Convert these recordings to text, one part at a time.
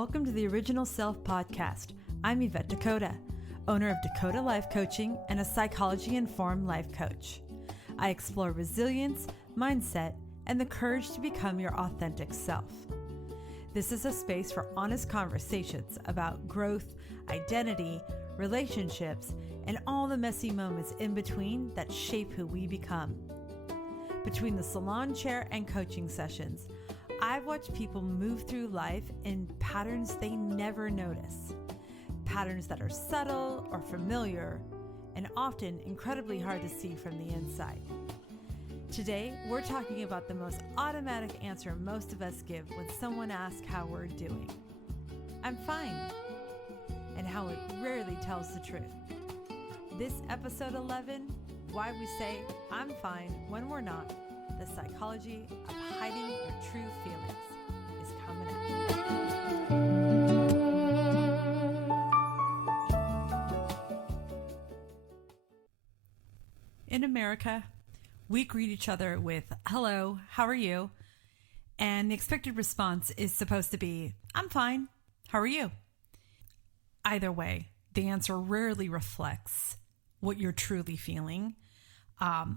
Welcome to the Original Self Podcast. I'm Evet DeCota, owner of DeCota Life Coaching and a psychology-informed life coach. I explore resilience, mindset, and the courage to become your authentic self. This is a space for honest conversations about growth, identity, relationships, and all the messy moments in between that shape who we become. Between the salon chair and coaching sessions, I've watched people move through life in patterns they never notice. Patterns that are subtle or familiar, and often incredibly hard to see from the inside. Today, we're talking about the most automatic answer most of us give when someone asks how we're doing. I'm fine. And how it rarely tells the truth. This episode 11, why we say I'm fine when we're not, the psychology of hiding your true feelings, is coming up. In America, we greet each other with, hello, how are you? And the expected response is supposed to be, I'm fine, how are you? Either way, the answer rarely reflects what you're truly feeling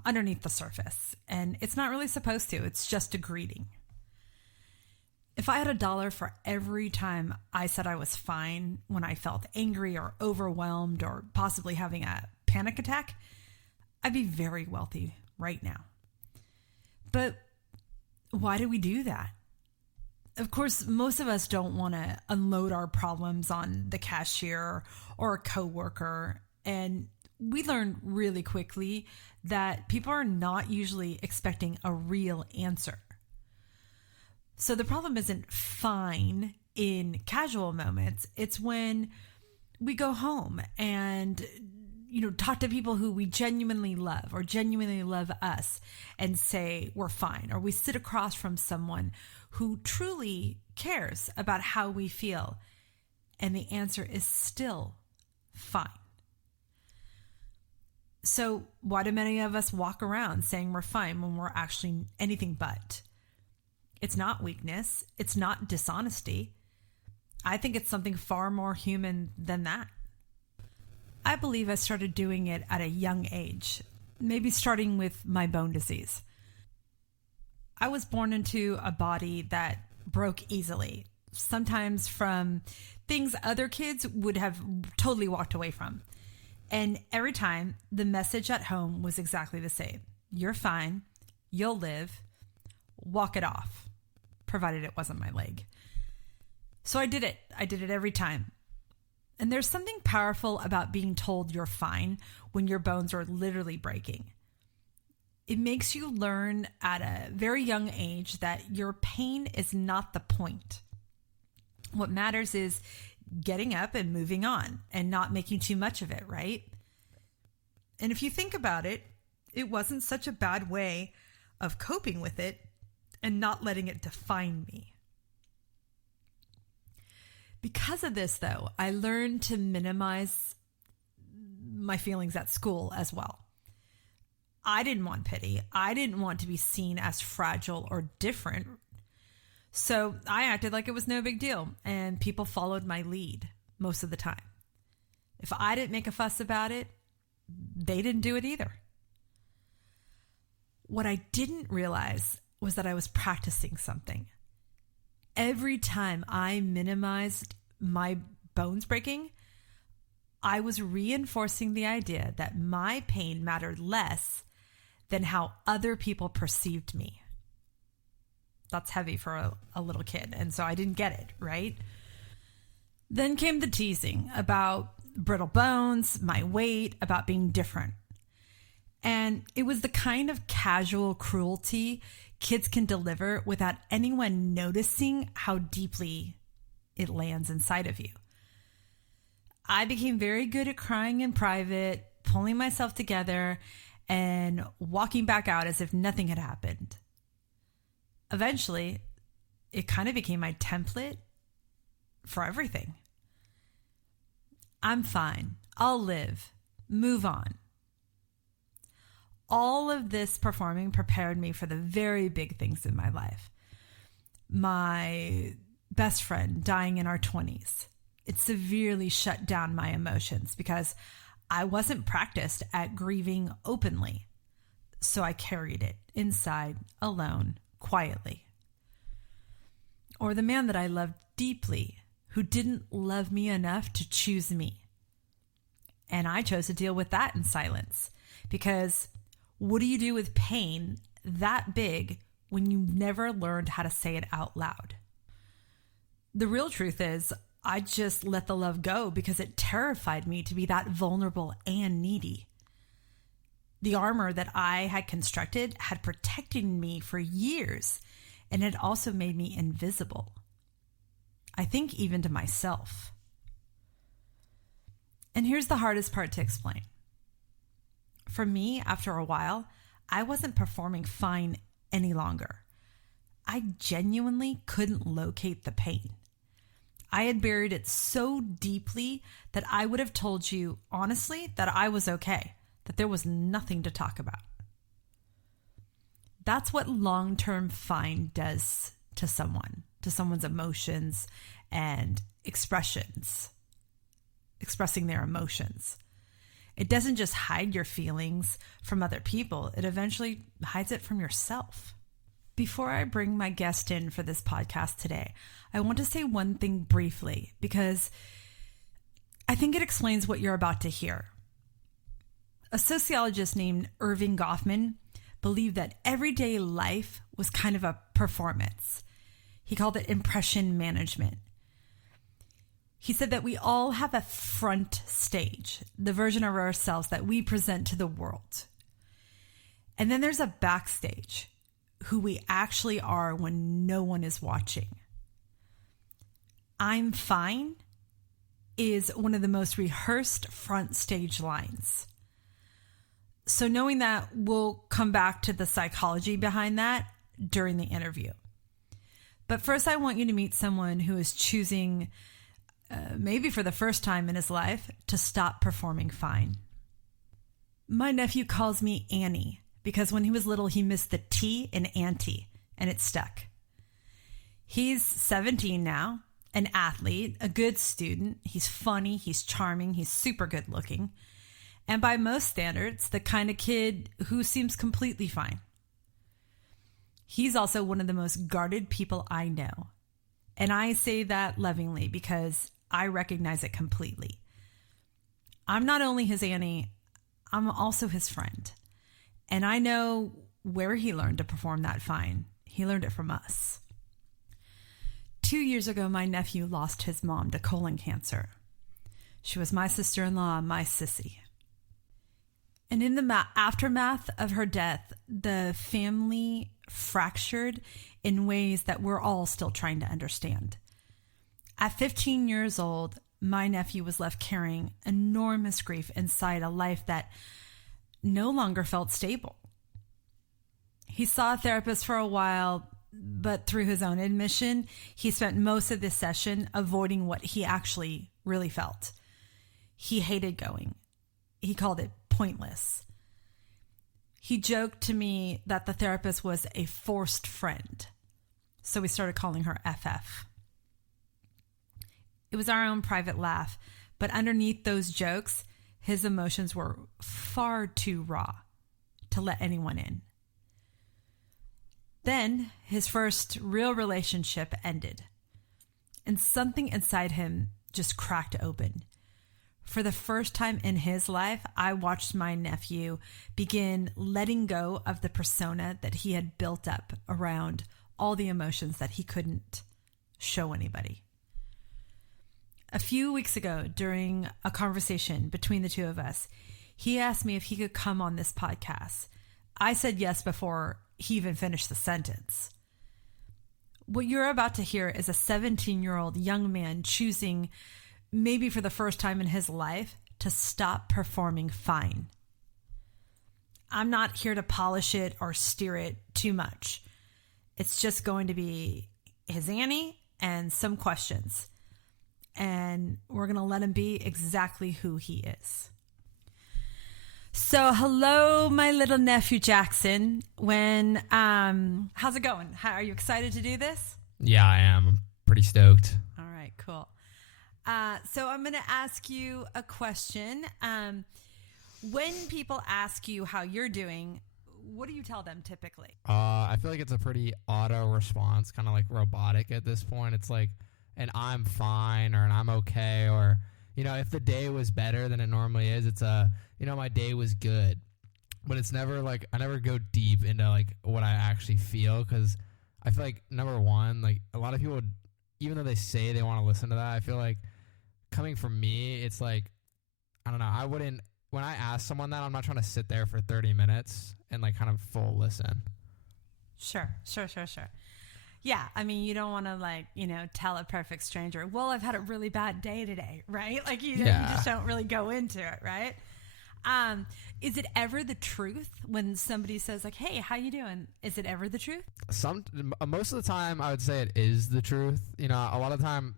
underneath the surface. And it's not really supposed to. It's just a greeting. If I had $1 for every time I said I was fine when I felt angry or overwhelmed or possibly having a panic attack, I'd be very wealthy right now. But why do we do that? Of course, most of us don't want to unload our problems on the cashier or a coworker, and we learn really quickly that people are not usually expecting a real answer. So the problem isn't fine in casual moments. It's when we go home and talk to people who we genuinely love or genuinely love us and say we're fine, or we sit across from someone who truly cares about how we feel and the answer is still fine. So why do many of us walk around saying we're fine when we're actually anything but? It's not weakness. It's not dishonesty. I think it's something far more human than that. I believe I started doing it at a young age, maybe starting with my bone disease. I was born into a body that broke easily, sometimes from things other kids would have totally walked away from. And every time, the message at home was exactly the same. You're fine. You'll live. Walk it off, provided it wasn't my leg. So I did it. I did it every time. And there's something powerful about being told you're fine when your bones are literally breaking. It makes you learn at a very young age that your pain is not the point. What matters is getting up and moving on and not making too much of it, right? And if you think about it, it wasn't such a bad way of coping with it and not letting it define me. Because of this, though, I learned to minimize my feelings at school as well. I didn't want pity. I didn't want to be seen as fragile or different. So I acted like it was no big deal, and people followed my lead most of the time. If I didn't make a fuss about it, they didn't do it either. What I didn't realize was that I was practicing something. Every time I minimized my bones breaking, I was reinforcing the idea that my pain mattered less than how other people perceived me. That's heavy for a little kid. And so I didn't get it, right? Then came the teasing about brittle bones, my weight, about being different. And it was the kind of casual cruelty kids can deliver without anyone noticing how deeply it lands inside of you. I became very good at crying in private, pulling myself together, and walking back out as if nothing had happened. Eventually, it kind of became my template for everything. I'm fine. I'll live. Move on. All of this performing prepared me for the very big things in my life. My best friend dying in our 20s. It severely shut down my emotions because I wasn't practiced at grieving openly. So I carried it inside, alone, quietly. Or the man that I loved deeply, who didn't love me enough to choose me. And I chose to deal with that in silence. Because what do you do with pain that big when you never learned how to say it out loud? The real truth is, I just let the love go because it terrified me to be that vulnerable and needy. The armor that I had constructed had protected me for years, and it also made me invisible. I think even to myself. And here's the hardest part to explain. For me, after a while, I wasn't performing fine any longer. I genuinely couldn't locate the pain. I had buried it so deeply that I would have told you, honestly, that I was okay, that there was nothing to talk about. That's what long-term fine does to someone's emotions and expressing their emotions. It doesn't just hide your feelings from other people, it eventually hides it from yourself. Before I bring my guest in for this podcast today, I want to say one thing briefly because I think it explains what you're about to hear. A sociologist named Irving Goffman believed that everyday life was kind of a performance. He called it impression management. He said that we all have a front stage, the version of ourselves that we present to the world. And then there's a backstage, who we actually are when no one is watching. I'm fine is one of the most rehearsed front stage lines. So knowing that, we'll come back to the psychology behind that during the interview. But first, I want you to meet someone who is choosing, maybe for the first time in his life, to stop performing fine. My nephew calls me Annie because when he was little, he missed the T in auntie, and it stuck. He's 17 now, an athlete, a good student. He's funny, he's charming, he's super good looking. And by most standards, the kind of kid who seems completely fine. He's also one of the most guarded people I know. And I say that lovingly because I recognize it completely. I'm not only his Annie, I'm also his friend. And I know where he learned to perform that fine. He learned it from us. 2 years ago, my nephew lost his mom to colon cancer. She was my sister-in-law, my sissy. And in the aftermath of her death, the family fractured in ways that we're all still trying to understand. At 15 years old, my nephew was left carrying enormous grief inside a life that no longer felt stable. He saw a therapist for a while, but through his own admission, he spent most of this session avoiding what he actually really felt. He hated going. He called it pointless. He joked to me that the therapist was a forced friend, so we started calling her FF. It was our own private laugh, but underneath those jokes, his emotions were far too raw to let anyone in. Then his first real relationship ended, and something inside him just cracked open. For the first time in his life, I watched my nephew begin letting go of the persona that he had built up around all the emotions that he couldn't show anybody. A few weeks ago, during a conversation between the two of us, he asked me if he could come on this podcast. I said yes before he even finished the sentence. What you're about to hear is a 17-year-old young man choosing, maybe for the first time in his life, to stop performing fine. I'm not here to polish it or steer it too much. It's just going to be his Annie and some questions. And we're going to let him be exactly who he is. So, hello, my little nephew Jackson. How's it going? Are you excited to do this? Yeah, I am. I'm pretty pretty stoked. All right, cool. So I'm going to ask you a question. When people ask you how you're doing, what do you tell them typically? I feel like it's a pretty auto response, kind of like robotic at this point. It's like an I'm fine or an I'm okay, or, you know, if the day was better than it normally is, it's you know, my day was good. But it's never like, I never go deep into like what I actually feel, because I feel like, number one, like a lot of people, even though they say they want to listen to that, I feel like coming from me, it's like, I don't know, I wouldn't, when I ask someone that, I'm not trying to sit there for 30 minutes and like kind of full listen. Sure. Yeah, I mean, you don't want to like, you know, tell a perfect stranger, well, I've had a really bad day today, right? Like you just don't really go into it, right? Is it ever the truth when somebody says like, hey, how you doing? Is it ever the truth? Most of the time, I would say it is the truth. You know, a lot of the time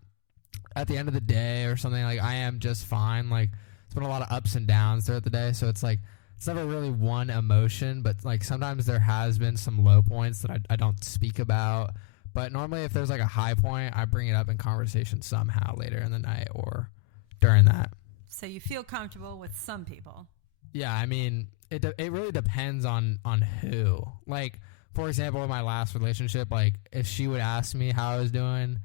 at the end of the day or something, like I am just fine. Like it's been a lot of ups and downs throughout the day. So it's like, it's never really one emotion, but like sometimes there has been some low points that I don't speak about. But normally if there's like a high point, I bring it up in conversation somehow later in the night or during that. So you feel comfortable with some people. Yeah, I mean, it really depends on who. Like, for example, in my last relationship, like if she would ask me how I was doing,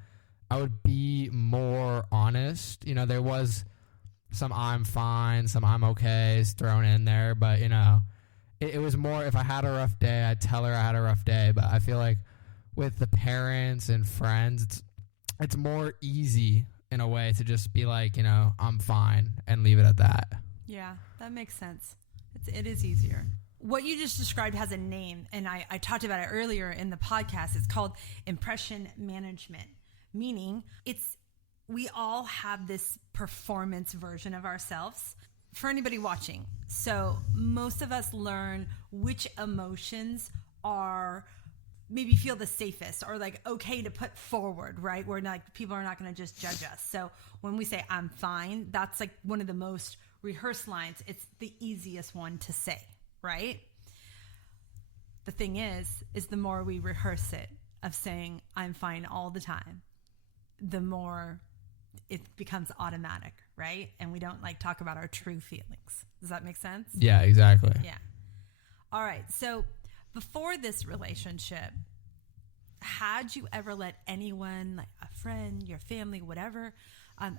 I would be more honest. You know, there was some I'm fine, some I'm okay thrown in there, but you know, it was more if I had a rough day, I'd tell her I had a rough day. But I feel like with the parents and friends, it's more easy in a way to just be like, you know, I'm fine and leave it at that. Yeah, that makes sense. It is easier. What you just described has a name, and I talked about it earlier in the podcast. It's called impression management, meaning we all have this performance version of ourselves for anybody watching. So most of us learn which emotions are maybe feel the safest or like okay to put forward, right? Where like people are not going to just judge us. So when we say I'm fine, that's like one of the most rehearsed lines. It's the easiest one to say, right? The thing is the more we rehearse it of saying I'm fine all the time, the more it becomes automatic, right? And we don't like talk about our true feelings. Does that make sense? Yeah, exactly. Yeah. All right. So before this relationship, had you ever let anyone, like a friend, your family, whatever,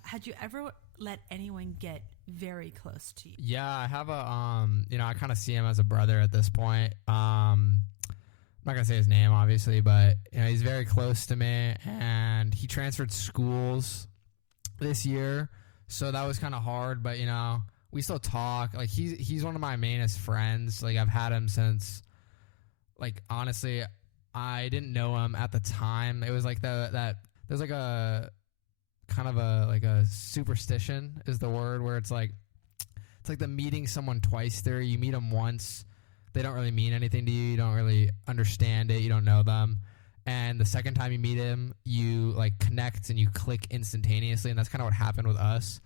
had you ever let anyone get very close to you? Yeah, I have you know, I kind of see him as a brother at this point. I'm not going to say his name, obviously, but you know, he's very close to me, and he transferred schools this year, so that was kind of hard, but you know, we still talk. Like he's one of my mainest friends. Like I've had him since, like, honestly, I didn't know him at the time. It was like that there's like a kind of a superstition is the word, where it's like the meeting someone twice theory. You meet them once, they don't really mean anything to you. You don't really understand it. You don't know them. And the second time you meet him, you like connect and you click instantaneously. And that's kind of what happened with us.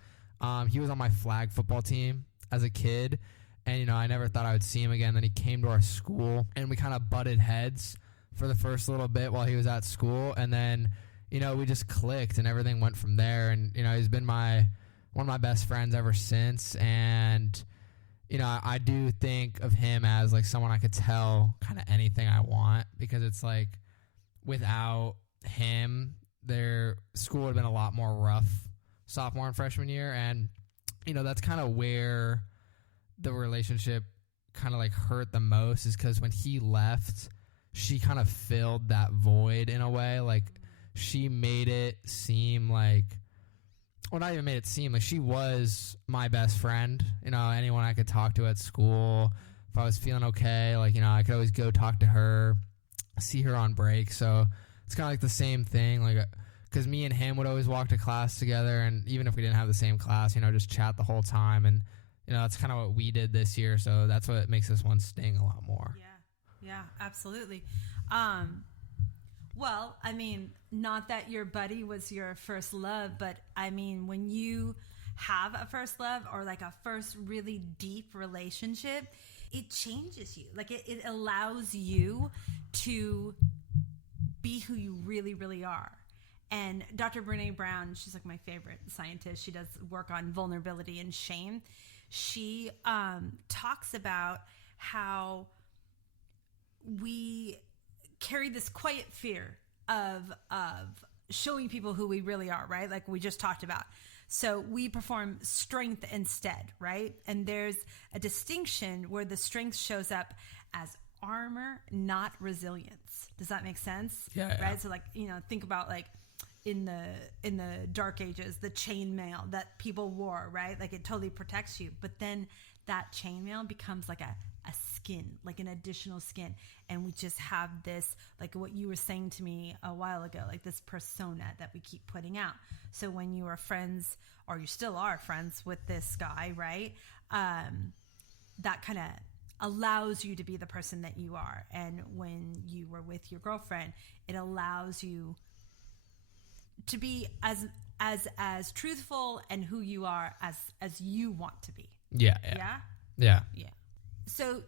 He was on my flag football team as a kid, and you know, I never thought I would see him again. Then he came to our school, and we kind of butted heads for the first little bit while he was at school, and then you know, we just clicked and everything went from there. And you know, he's been one of my best friends ever since. And you know, I do think of him as like someone I could tell kind of anything I want, because it's like without him, their school would have been a lot more rough sophomore and freshman year. And you know, that's kind of where the relationship kind of like hurt the most, is because when he left, she kind of filled that void in a way. Like she made it seem like, well, not even made it seem like, she was my best friend. You know, anyone I could talk to at school. If I was feeling okay, like, you know, I could always go talk to her, see her on break. So it's kind of like the same thing. Like, because me and him would always walk to class together. And even if we didn't have the same class, you know, just chat the whole time. And, you know, that's kind of what we did this year. So that's what makes this one sting a lot more. Yeah, absolutely. Well, I mean, not that your buddy was your first love, but I mean, when you have a first love or like a first really deep relationship, it changes you. Like it allows you to be who you really, really are. And Dr. Brene Brown, she's like my favorite scientist. She does work on vulnerability and shame. She talks about how we carry this quiet fear of showing people who we really are, right? Like we just talked about. So we perform strength instead, right? And there's a distinction where the strength shows up as armor, not resilience. Does that make sense? Yeah. Right. So like, think about like in the dark ages, the chainmail that people wore, right? Like it totally protects you. But then that chainmail becomes like a skin, like an additional skin. And we just have this, like what you were saying to me a while ago, like this persona that we keep putting out. So when you are friends, or you still are friends with this guy, right? That kind of allows you to be the person that you are. And when you were with your girlfriend, it allows you to be as truthful and who you are as you want to be. Yeah. So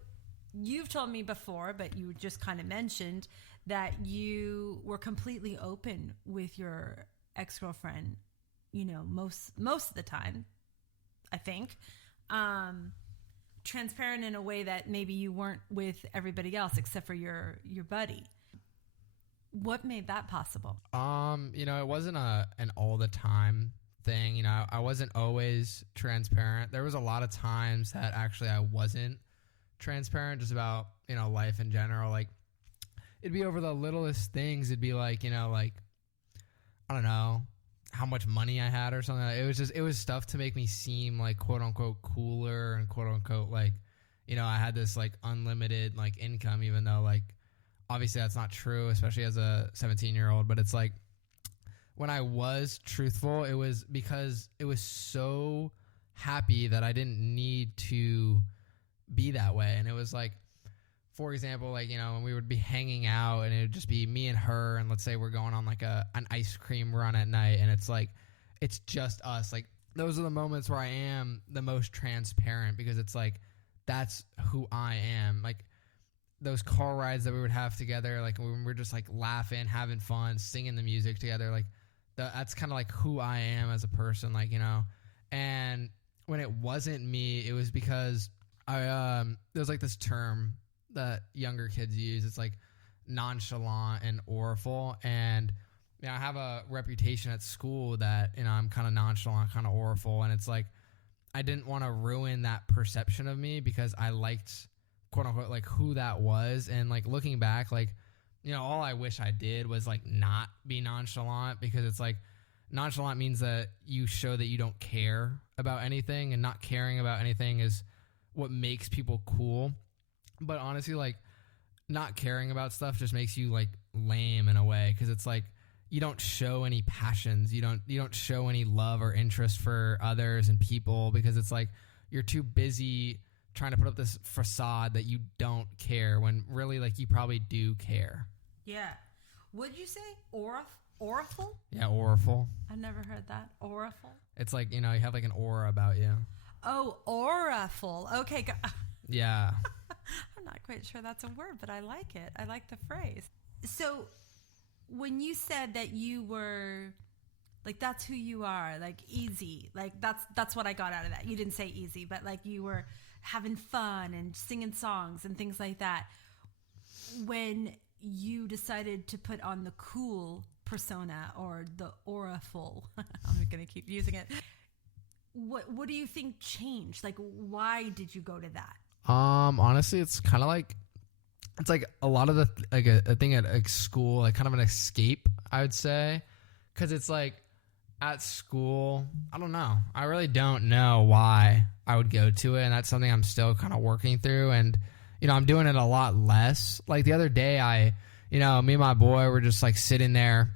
you've told me before, but you just kind of mentioned that you were completely open with your ex-girlfriend, most of the time, I think. Transparent in a way that maybe you weren't with everybody else except for your buddy. What made that possible? It wasn't an all the time thing. I wasn't always transparent. There was a lot of times that actually I wasn't transparent just about, life in general. Like it'd be over the littlest things. It'd be like, like, I don't know how much money I had or something. It was stuff to make me seem like quote unquote cooler and quote unquote like, I had this like unlimited like income, even though like obviously that's not true, especially as a 17-year-old. But it's like when I was truthful, it was because it was so happy that I didn't need to be that way. And it was like, for example, like, when we would be hanging out and it would just be me and her, and let's say we're going on like an ice cream run at night, and it's like, it's just us. Like those are the moments where I am the most transparent, because it's like, that's who I am. Like those car rides that we would have together, like when we're just like laughing, having fun, singing the music together, like that's kind of like who I am as a person, like, and when it wasn't me, it was because there's like this term that younger kids use. It's like nonchalant and oriful. And I have a reputation at school that, I'm kind of nonchalant, kind of oriful. And it's like, I didn't want to ruin that perception of me because I liked quote unquote like who that was. And like looking back, like, all I wish I did was like not be nonchalant, because it's like nonchalant means that you show that you don't care about anything, and not caring about anything is what makes people cool. But honestly, like not caring about stuff just makes you like lame in a way, because it's like you don't show any passions, you don't show any love or interest for others and people, because it's like you're too busy trying to put up this facade that you don't care, when really like you probably do care. Yeah. Would you say oriful? Yeah, oriful. I've never heard that. Oriful? It's like, you have like an aura about you. Oh, oriful. Okay. Yeah. I'm not quite sure that's a word, but I like it. I like the phrase. So when you said that you were like, that's who you are, like easy, like that's what I got out of that. You didn't say easy, but like you were having fun and singing songs and things like that. When you decided to put on the cool persona, or the auraful, I'm going to keep using it. What do you think changed? Like, why did you go to that? Honestly, it's kind of like, it's like a lot of the, like a thing at like school, like kind of an escape, I would say. Cause it's like at school, I don't know. I really don't know why I would go to it. And that's something I'm still kind of working through. And, I'm doing it a lot less. Like the other day, me and my boy were just like sitting there,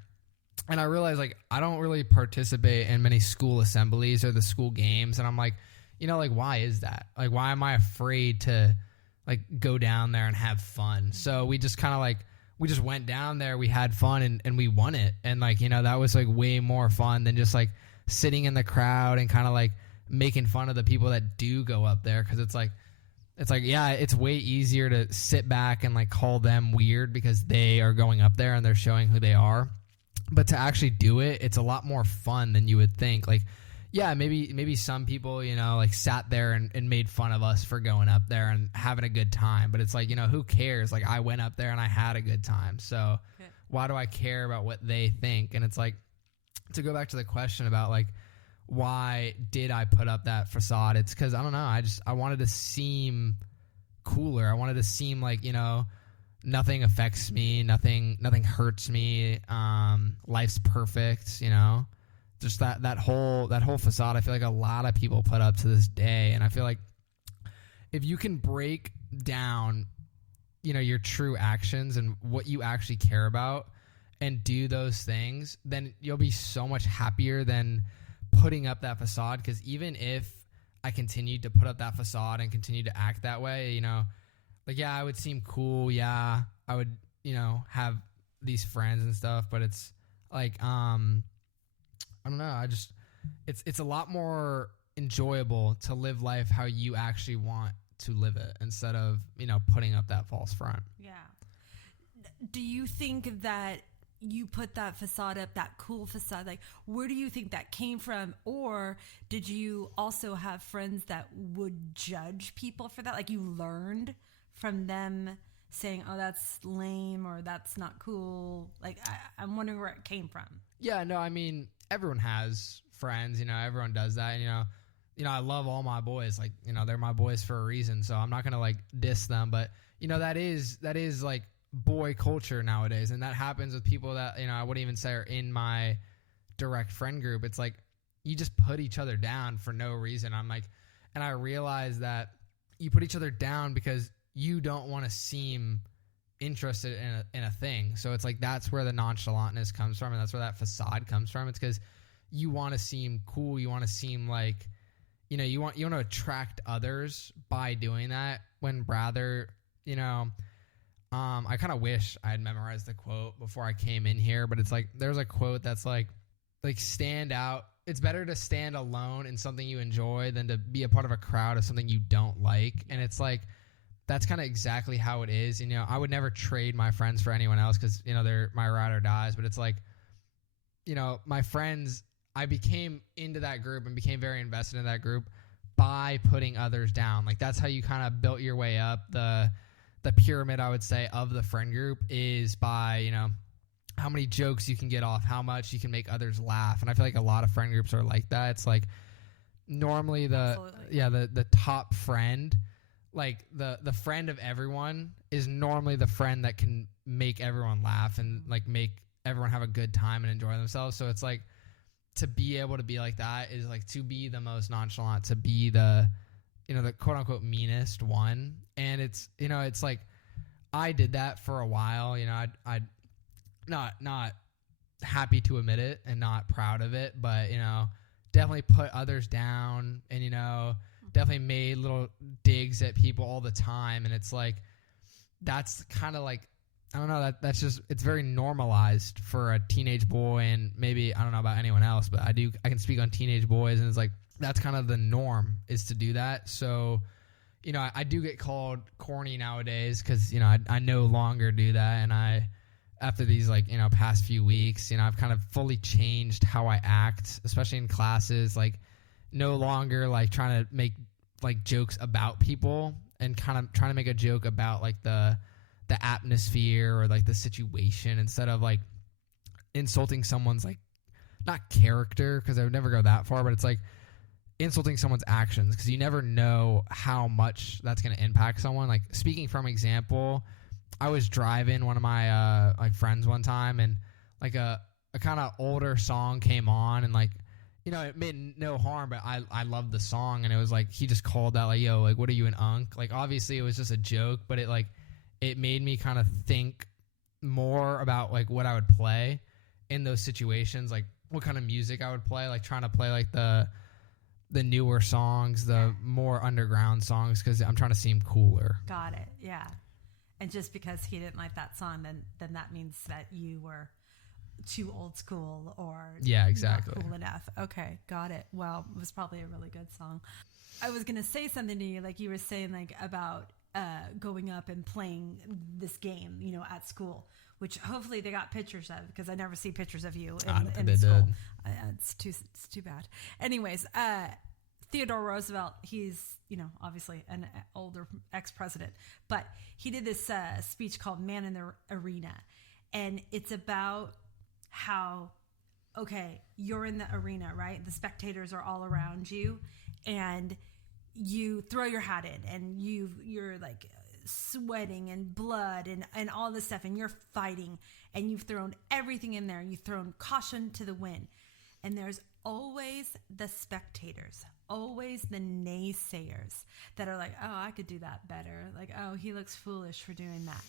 and I realized like I don't really participate in many school assemblies or the school games. And I'm like, like, why is that? Like, why am I afraid to like go down there and have fun? So we just kind of like, we just went down there, we had fun, and we won it. And like, that was like way more fun than just like sitting in the crowd and kind of like making fun of the people that do go up there. Cause it's like, yeah, it's way easier to sit back and like call them weird because they are going up there and they're showing who they are. But to actually do it, it's a lot more fun than you would think. Like, yeah, maybe some people, you know, like sat there and made fun of us for going up there and having a good time. But it's like, you know, who cares? Like, I went up there and I had a good time. So why do I care about what they think? And it's like, to go back to the question about like, why did I put up that facade? It's because, I don't know, I wanted to seem cooler. I wanted to seem like, you know, nothing affects me, nothing hurts me, life's perfect, you know. Just that whole facade, I feel like a lot of people put up to this day. And I feel like if you can break down, you know, your true actions and what you actually care about and do those things, then you'll be so much happier than putting up that facade. Because even if I continued to put up that facade and continue to act that way, you know, like, yeah, I would seem cool. Yeah, I would, you know, have these friends and stuff. But it's like, I don't know. It's a lot more enjoyable to live life how you actually want to live it instead of, you know, putting up that false front. Yeah. Do you think that you put that facade up, that cool facade, like, where do you think that came from? Or did you also have friends that would judge people for that? Like, you learned from them saying, oh, that's lame or that's not cool. Like, I'm wondering where it came from. Yeah, no, I mean, everyone has friends, you know, everyone does that. And, you know, I love all my boys. Like, you know, they're my boys for a reason. So I'm not going to like diss them, but you know, that is like boy culture nowadays. And that happens with people that, you know, I wouldn't even say are in my direct friend group. It's like, you just put each other down for no reason. I'm like, and I realize that you put each other down because you don't want to seem interested in a thing. So it's like, that's where the nonchalantness comes from, and that's where that facade comes from. It's because you want to seem cool, you want to seem like, you know, you want to attract others by doing that, when rather, you know, I kind of wish I had memorized the quote before I came in here, but it's like, there's a quote that's like stand out. It's better to stand alone in something you enjoy than to be a part of a crowd of something you don't like. And it's like, that's kind of exactly how it is. And, you know, I would never trade my friends for anyone else because, you know, they're my ride or dies. But it's like, you know, my friends, I became into that group and became very invested in that group by putting others down. Like, that's how you kind of built your way up. The pyramid, I would say, of the friend group is by, you know, how many jokes you can get off, how much you can make others laugh. And I feel like a lot of friend groups are like that. It's like, normally the top friend, like the friend of everyone, is normally the friend that can make everyone laugh and like make everyone have a good time and enjoy themselves. So it's like, to be able to be like that is like to be the most nonchalant, to be the, you know, the quote unquote meanest one. And it's, you know, it's like, I did that for a while. You know, I not happy to admit it and not proud of it, but, you know, definitely put others down and, you know, definitely made little digs at people all the time. And it's like, that's kind of like, I don't know, that's just, it's very normalized for a teenage boy. And maybe, I don't know about anyone else, but I can speak on teenage boys, and it's like, that's kind of the norm, is to do that. So, you know, I do get called corny nowadays because, you know, I no longer do that. And after these, like, you know, past few weeks, you know, I've kind of fully changed how I act, especially in classes. Like, no longer like trying to make like jokes about people and kind of trying to make a joke about like the atmosphere or like the situation, instead of like insulting someone's, like, not character, because I would never go that far, but it's like insulting someone's actions, because you never know how much that's going to impact someone. Like, speaking from example, I was driving one of my like friends one time, and like a kind of older song came on, and like, you know, it made no harm, but I loved the song, and it was like, he just called out like, yo, like, what are you, an unk? Like, obviously it was just a joke, but it made me kind of think more about like what I would play in those situations, like what kind of music I would play, like trying to play like the newer songs, the more underground songs, because I'm trying to seem cooler. Got it. Yeah. And just because he didn't like that song, then that means that you were too old school or exactly, not cool enough. Okay, got it. Well, it was probably a really good song. I was gonna say something to you, like you were saying, like about going up and playing this game, at school, which hopefully they got pictures of, because I never see pictures of you in school. It's too bad. Anyways, Theodore Roosevelt, he's, obviously an older ex-president, but he did this speech called Man in the Arena. And it's about how, okay, you're in the arena, right? The spectators are all around you, and you throw your hat in, and you're like sweating and blood and all this stuff, and you're fighting, and you've thrown everything in there. You've thrown caution to the wind. And there's always the spectators, always the naysayers that are like, oh, I could do that better. Like, oh, he looks foolish for doing that.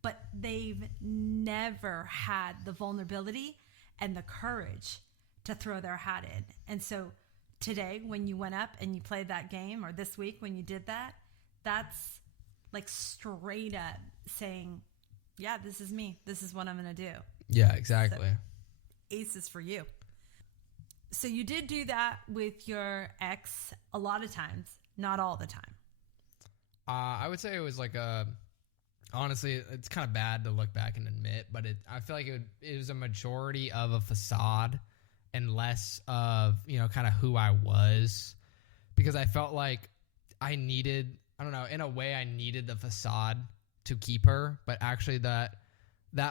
But they've never had the vulnerability and the courage to throw their hat in. And so today, when you went up and you played that game, or this week when you did that, that's like straight up saying, yeah, this is me. This is what I'm going to do. Yeah, exactly. So, aces for you. So you did do that with your ex a lot of times, not all the time. I would say it was like honestly, it's kind of bad to look back and admit, but I feel like it was a majority of a facade and less of, kind of who I was, because I felt like I needed, I don't know, in a way I needed the facade to keep her, but actually that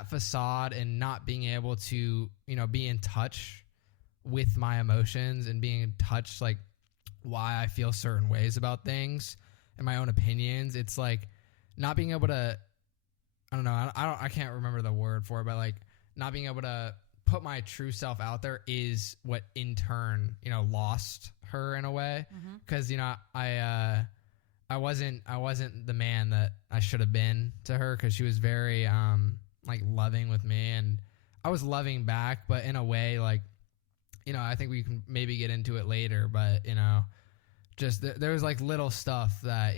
facade and not being able to, be in touch with my emotions and being in touch, like why I feel certain ways about things and my own opinions. It's like not being able to, I don't know, I can't remember the word for it, but like not being able to put my true self out there is what in turn, lost her in a way. Cause I wasn't the man that I should have been to her. Cause she was very, like loving with me, and I was loving back, but in a way, like, I think we can maybe get into it later, but, just there was like little stuff that,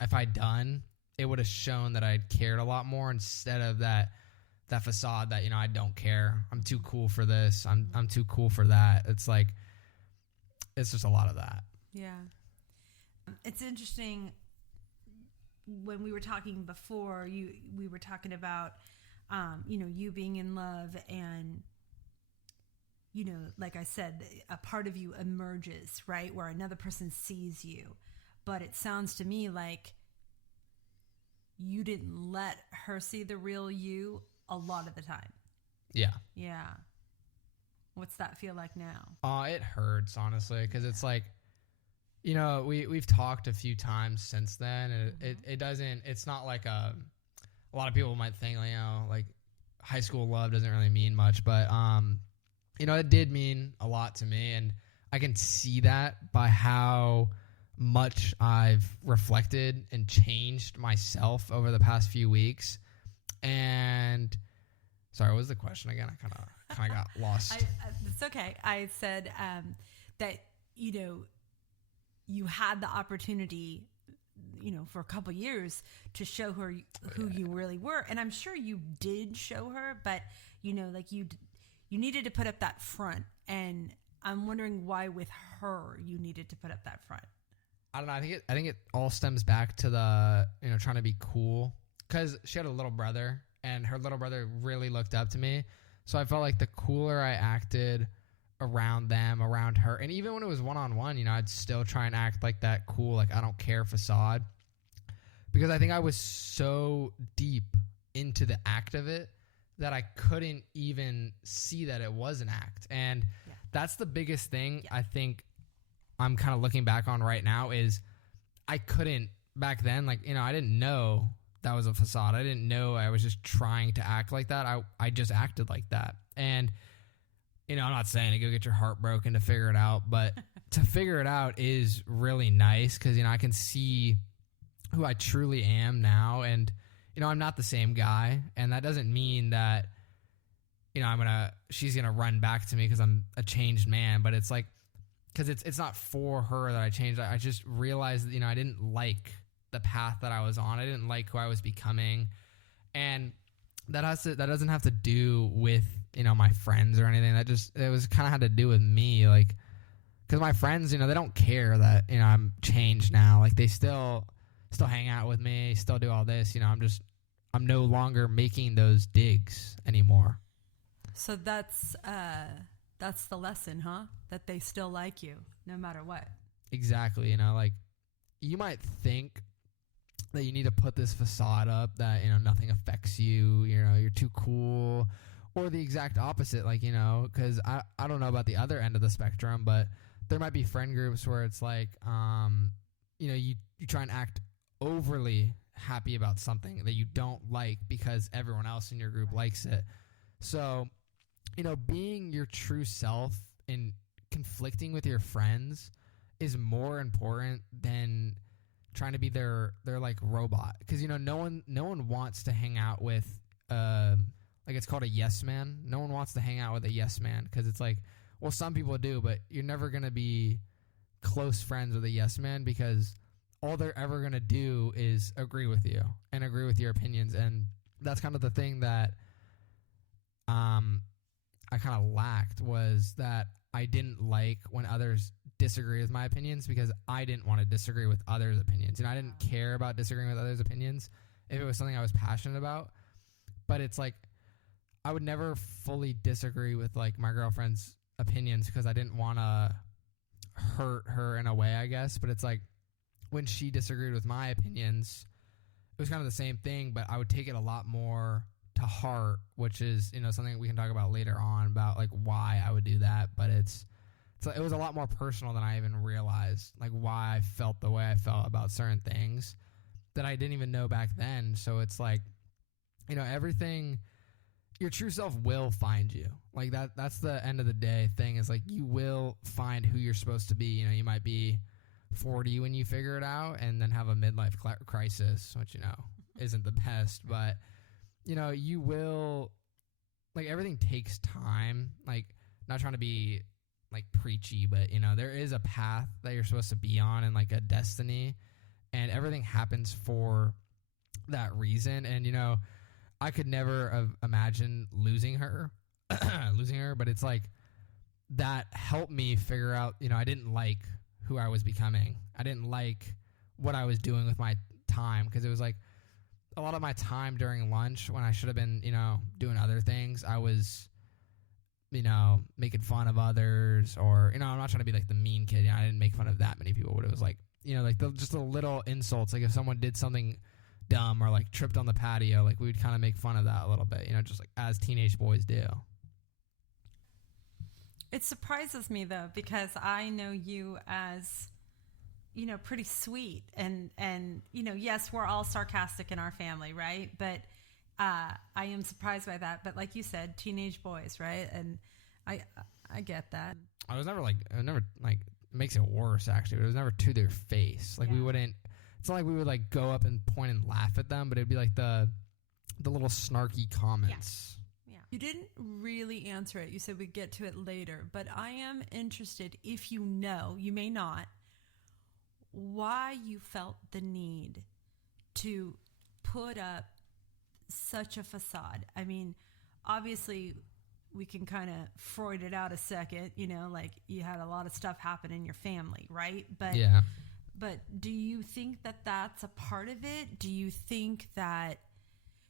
if I'd done, it would have shown that I'd cared a lot more, instead of that facade that, I don't care. I'm too cool for this. I'm too cool for that. It's like, it's just a lot of that. Yeah. It's interesting. When we were talking before, we were talking about, you being in love, and, like I said, a part of you emerges, right? Where another person sees you. But it sounds to me like you didn't let her see the real you a lot of the time. Yeah. Yeah. What's that feel like now? It hurts, honestly, because it's like, we've talked a few times since then, and it's not like a lot of people might think, like high school love doesn't really mean much, but, it did mean a lot to me, and I can see that by how much I've reflected and changed myself over the past few weeks. And sorry, what was the question again? I kind of got lost. It's okay. I said that you had the opportunity, for a couple years to show her who you really were, and I'm sure you did show her, but like you needed to put up that front, and I'm wondering why with her you needed to put up that front. I don't know. I think it all stems back to the, trying to be cool, because she had a little brother, and her little brother really looked up to me. So I felt like the cooler I acted around them, around her, and even when it was one-on-one, I'd still try and act like that cool, like I don't care facade, because I think I was so deep into the act of it that I couldn't even see that it was an act. And that's the biggest thing I think I'm kind of looking back on right now, is I couldn't back then, like, I didn't know that was a facade. I didn't know I was just trying to act like that. I just acted like that. And, I'm not saying to go get your heart broken to figure it out, but to figure it out is really nice, because, I can see who I truly am now. And, I'm not the same guy. And that doesn't mean that, she's going to run back to me because I'm a changed man. But it's like, because it's not for her that I changed. I just realized that, I didn't like the path that I was on. I didn't like who I was becoming. And that doesn't have to do with, my friends or anything. It was kind of had to do with me. Like, because my friends, they don't care that, I'm changed now. Like, they still still hang out with me, still do all this. I'm no longer making those digs anymore. So that's the lesson, huh? That they still like you no matter what. Exactly. Like you might think that you need to put this facade up that, nothing affects you, you're too cool, or the exact opposite. Like, cause I don't know about the other end of the spectrum, but there might be friend groups where it's like, you try and act overly happy about something that you don't like because everyone else in your group likes it. So, being your true self and conflicting with your friends is more important than trying to be their like robot. Because, no one wants to hang out with, like it's called a yes man. No one wants to hang out with a yes man because it's like, well, some people do, but you're never going to be close friends with a yes man because all they're ever going to do is agree with you and agree with your opinions. And that's kind of the thing that I kind of lacked, was that I didn't like when others disagree with my opinions because I didn't want to disagree with others' opinions. I didn't care about disagreeing with others' opinions if it was something I was passionate about. But it's like I would never fully disagree with like my girlfriend's opinions because I didn't want to hurt her in a way, I guess. But it's like when she disagreed with my opinions, it was kind of the same thing, but I would take it a lot more to heart, which is, something we can talk about later on about like why I would do that. But it was a lot more personal than I even realized, like why I felt the way I felt about certain things that I didn't even know back then. So it's like, everything, your true self will find you. Like that's the end of the day thing, is like you will find who you're supposed to be. You might be 40 when you figure it out and then have a midlife crisis, which, isn't the best, but you will, like, everything takes time. Like, not trying to be like preachy, but there is a path that you're supposed to be on and like a destiny, and everything happens for that reason. And I could never have imagined losing her, but it's like that helped me figure out, I didn't like who I was becoming. I didn't like what I was doing with my time, because it was like a lot of my time during lunch when I should have been, doing other things, I was, making fun of others, or, I'm not trying to be like the mean kid. I didn't make fun of that many people, but it was like, like just the little insults. Like if someone did something dumb or like tripped on the patio, like we would kind of make fun of that a little bit, just like as teenage boys do. It surprises me though, because I know you as, pretty sweet and, yes, we're all sarcastic in our family, right? But I am surprised by that. But like you said, teenage boys, right? And I get that. I was never like, it makes it worse actually, but it was never to their face. Like we wouldn't, it's not like we would like go up and point and laugh at them, but it'd be like the little snarky comments. Yeah. You didn't really answer it. You said we'd get to it later, but I am interested, if you may not, why you felt the need to put up such a facade. I mean, obviously we can kind of Freud it out a second, like you had a lot of stuff happen in your family, right? But yeah. But do you think that that's a part of it? Do you think that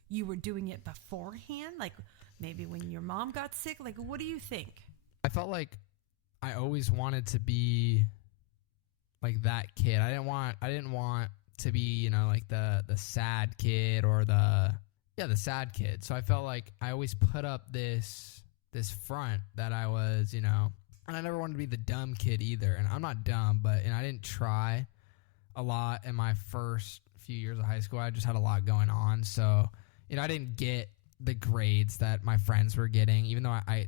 you were doing it beforehand? Like maybe when your mom got sick? Like, what do you think? I felt like I always wanted to be like that kid. I didn't want to be, like the sad kid or the sad kid. So I felt like I always put up this front that I was, and I never wanted to be the dumb kid either. And I'm not dumb, but I didn't try a lot in my first few years of high school. I just had a lot going on. So, I didn't get the grades that my friends were getting, even though I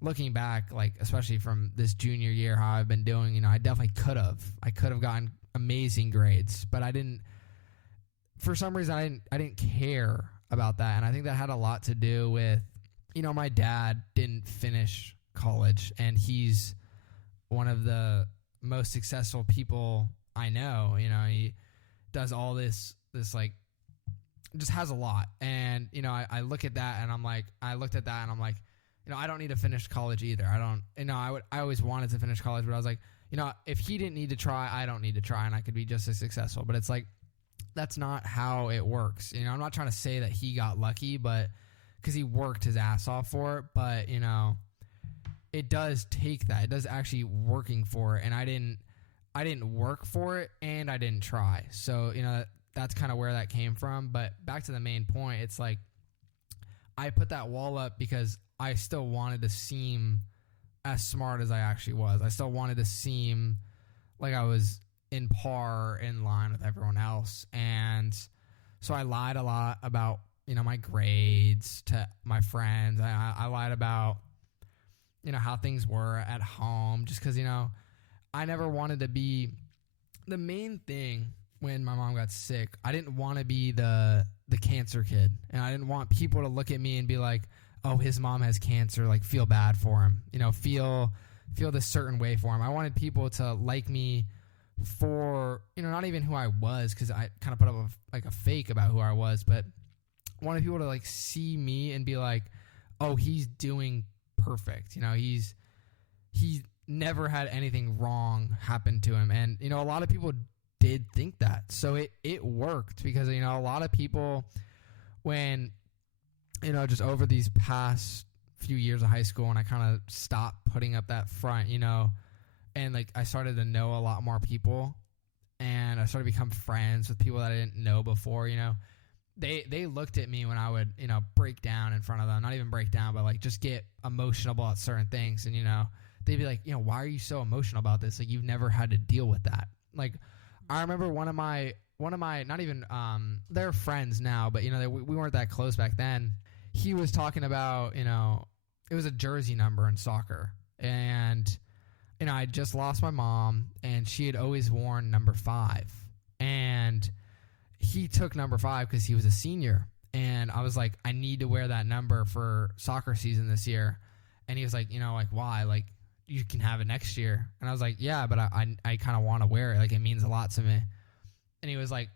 looking back, like, especially from this junior year, how I've been doing, I definitely could have. I could have gotten amazing grades, but I didn't, for some reason, I didn't care about that. And I think that had a lot to do with, my dad didn't finish college, and he's one of the most successful people I know. He does all this like, just has a lot. And, I look at that and I'm like, I don't need to finish college either. I always wanted to finish college, but I was like, if he didn't need to try, I don't need to try, and I could be just as successful. But it's like, that's not how it works. You know, I'm not trying to say that he got lucky, but because he worked his ass off for it, but you know, it does take that. It does actually working for it, and I didn't work for it, and I didn't try. So, you know, that's kind of where that came from. But back to the main point, it's like I put that wall up because I still wanted to seem as smart as I actually was. I still wanted to seem like I was in par, in line with everyone else. And so I lied a lot about, you know, my grades to my friends. I lied about, you know, how things were at home, just because, you know, I never wanted to be the main thing. When my mom got sick, I didn't want to be the cancer kid, and I didn't want people to look at me and be like, oh, his mom has cancer, like feel bad for him, you know, feel this certain way for him. I wanted people to like me for, you know, not even who I was, because I kind of put up like a fake about who I was, but I wanted people to like see me and be like, oh, he's doing perfect, you know, he never had anything wrong happen to him. And, you know, a lot of people did think that. So it worked, because, you know, a lot of people, when, you know, just over these past few years of high school, and I kind of stopped putting up that front, you know, and like I started to know a lot more people, and I started to become friends with people that I didn't know before, you know, they looked at me when I would, you know, break down in front of them, not even break down, but like just get emotional about certain things. And, you know, they'd be like, you know, why are you so emotional about this? Like, you've never had to deal with that. Like, I remember one of my not even they're friends now, but, you know, we weren't that close back then. He was talking about, you know, it was a jersey number in soccer, and, you know, I just lost my mom, and she had always worn number 5, and he took number 5 because he was a senior, and I was like, I need to wear that number for soccer season this year, and he was like, you know, like, why? Like, you can have it next year. And I was like, yeah, but I kind of want to wear it. Like, it means a lot to me. And he was like,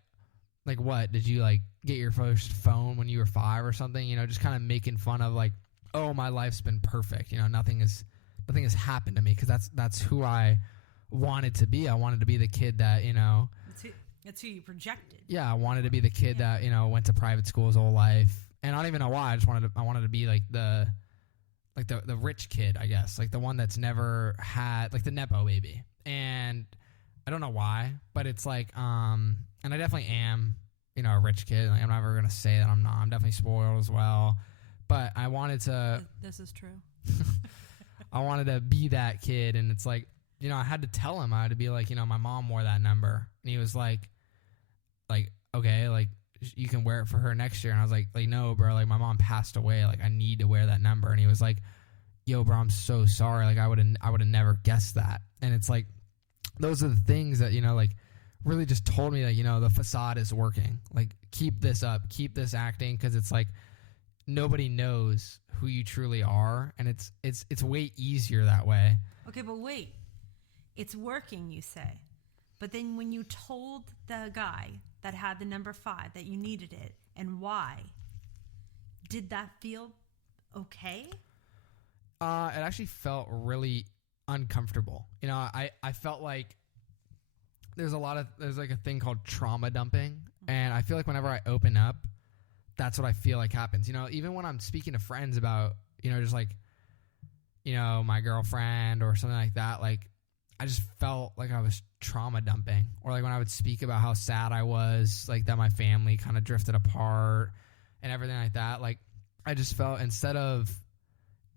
what? Did you like get your first phone when you were 5 or something? You know, just kind of making fun of like, oh, my life's been perfect. You know, nothing has happened to me, because that's who I wanted to be. I wanted to be the kid that, you know, that's who you projected. Yeah, I wanted to be the kid that, you know, went to private school his whole life. And I don't even know why. I wanted to be like the rich kid, I guess, like the one that's never had, like the Nepo baby. And I don't know why, but it's like, and I definitely am, you know, a rich kid. Like, I'm never going to say that I'm not. I'm definitely spoiled as well. But I wanted to. This is true. I wanted to be that kid. And it's like, you know, I had to tell him, I had to be like, you know, my mom wore that number. And he was like, okay, like, you can wear it for her next year. And I was like, no, bro, like, my mom passed away. Like, I need to wear that number. And he was like, yo, bro, I'm so sorry. Like, I would have never guessed that. And it's like, those are the things that, you know, like, really just told me that, you know, the facade is working. Like, keep this up, keep this acting, because it's like, nobody knows who you truly are. And it's way easier that way. Okay, but wait. It's working, you say. But then when you told the guy that had the number 5 that you needed it and why, did that feel okay? It actually felt really uncomfortable. You know, I felt like there's like a thing called trauma dumping. And I feel like whenever I open up, that's what I feel like happens. You know, even when I'm speaking to friends about, you know, just like, you know, my girlfriend or something like that, like, I just felt like I was trauma dumping. Or like when I would speak about how sad I was, like that my family kind of drifted apart and everything like that, like I just felt instead of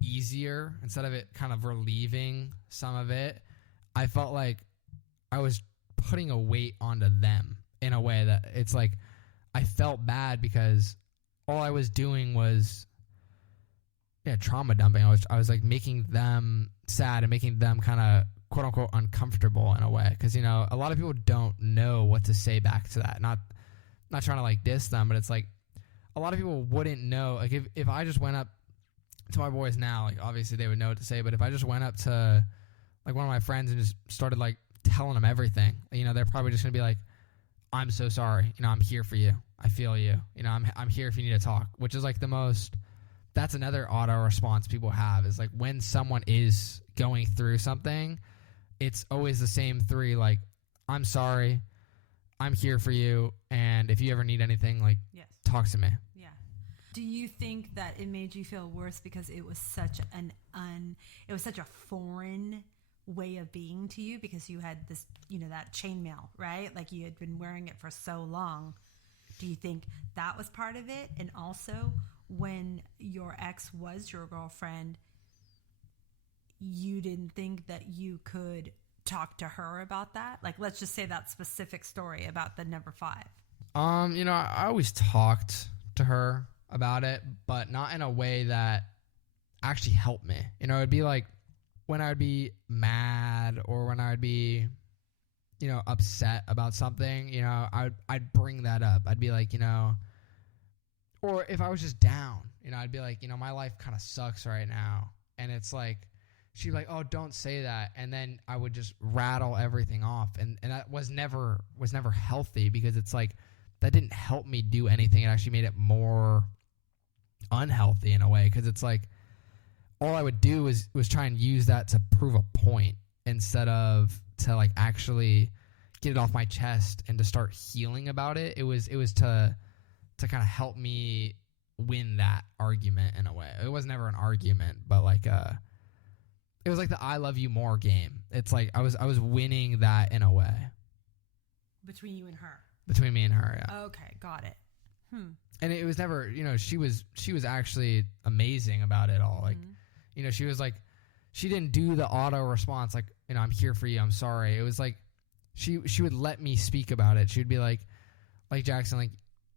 it kind of relieving some of it, I felt like I was putting a weight onto them in a way that it's like I felt bad because all I was doing was trauma dumping. I was like making them sad and making them kind of quote unquote uncomfortable in a way, because, you know, a lot of people don't know what to say back to that. Not trying to like diss them, but it's like a lot of people wouldn't know. Like if I just went up to my boys now, like obviously they would know what to say, but if I just went up to like one of my friends and just started like telling them everything, you know, they're probably just gonna be like, I'm so sorry, you know, I'm here for you, I feel you, you know, I'm here if you need to talk, which is like that's another auto response people have, is like when someone is going through something, it's always the same 3, like, I'm sorry, I'm here for you, and if you ever need anything, like, Yes. talk to me. Yeah. Do you think that it made you feel worse because it was such it was such a foreign way of being to you, because you had this, that chainmail, right? Like, you had been wearing it for so long. Do you think that was part of it? And also, when your ex was your girlfriend, you didn't think that you could talk to her about that? Like, let's just say that specific story about the number 5. I always talked to her about it, but not in a way that actually helped me. It'd be like when I would be mad or when I would be, upset about something, I'd bring that up. I'd be like, or if I was just down, I'd be like, my life kind of sucks right now. And it's like, she'd be like, oh, don't say that. And then I would just rattle everything off. And that was never healthy, because it's like, that didn't help me do anything. It actually made it more unhealthy in a way. Cause it's like, all I would do was try and use that to prove a point instead of to like actually get it off my chest and to start healing about it. It was to kind of help me win that argument in a way. It was never an argument, but like it was like the I love you more game. It's like I was winning that in a way. Between you and her. Between me and her, yeah. Okay, got it. And it was never, she was actually amazing about it all. Like, she was like, she didn't do the auto response like, I'm here for you, I'm sorry. It was like she would let me speak about it. She would be like Jackson, like,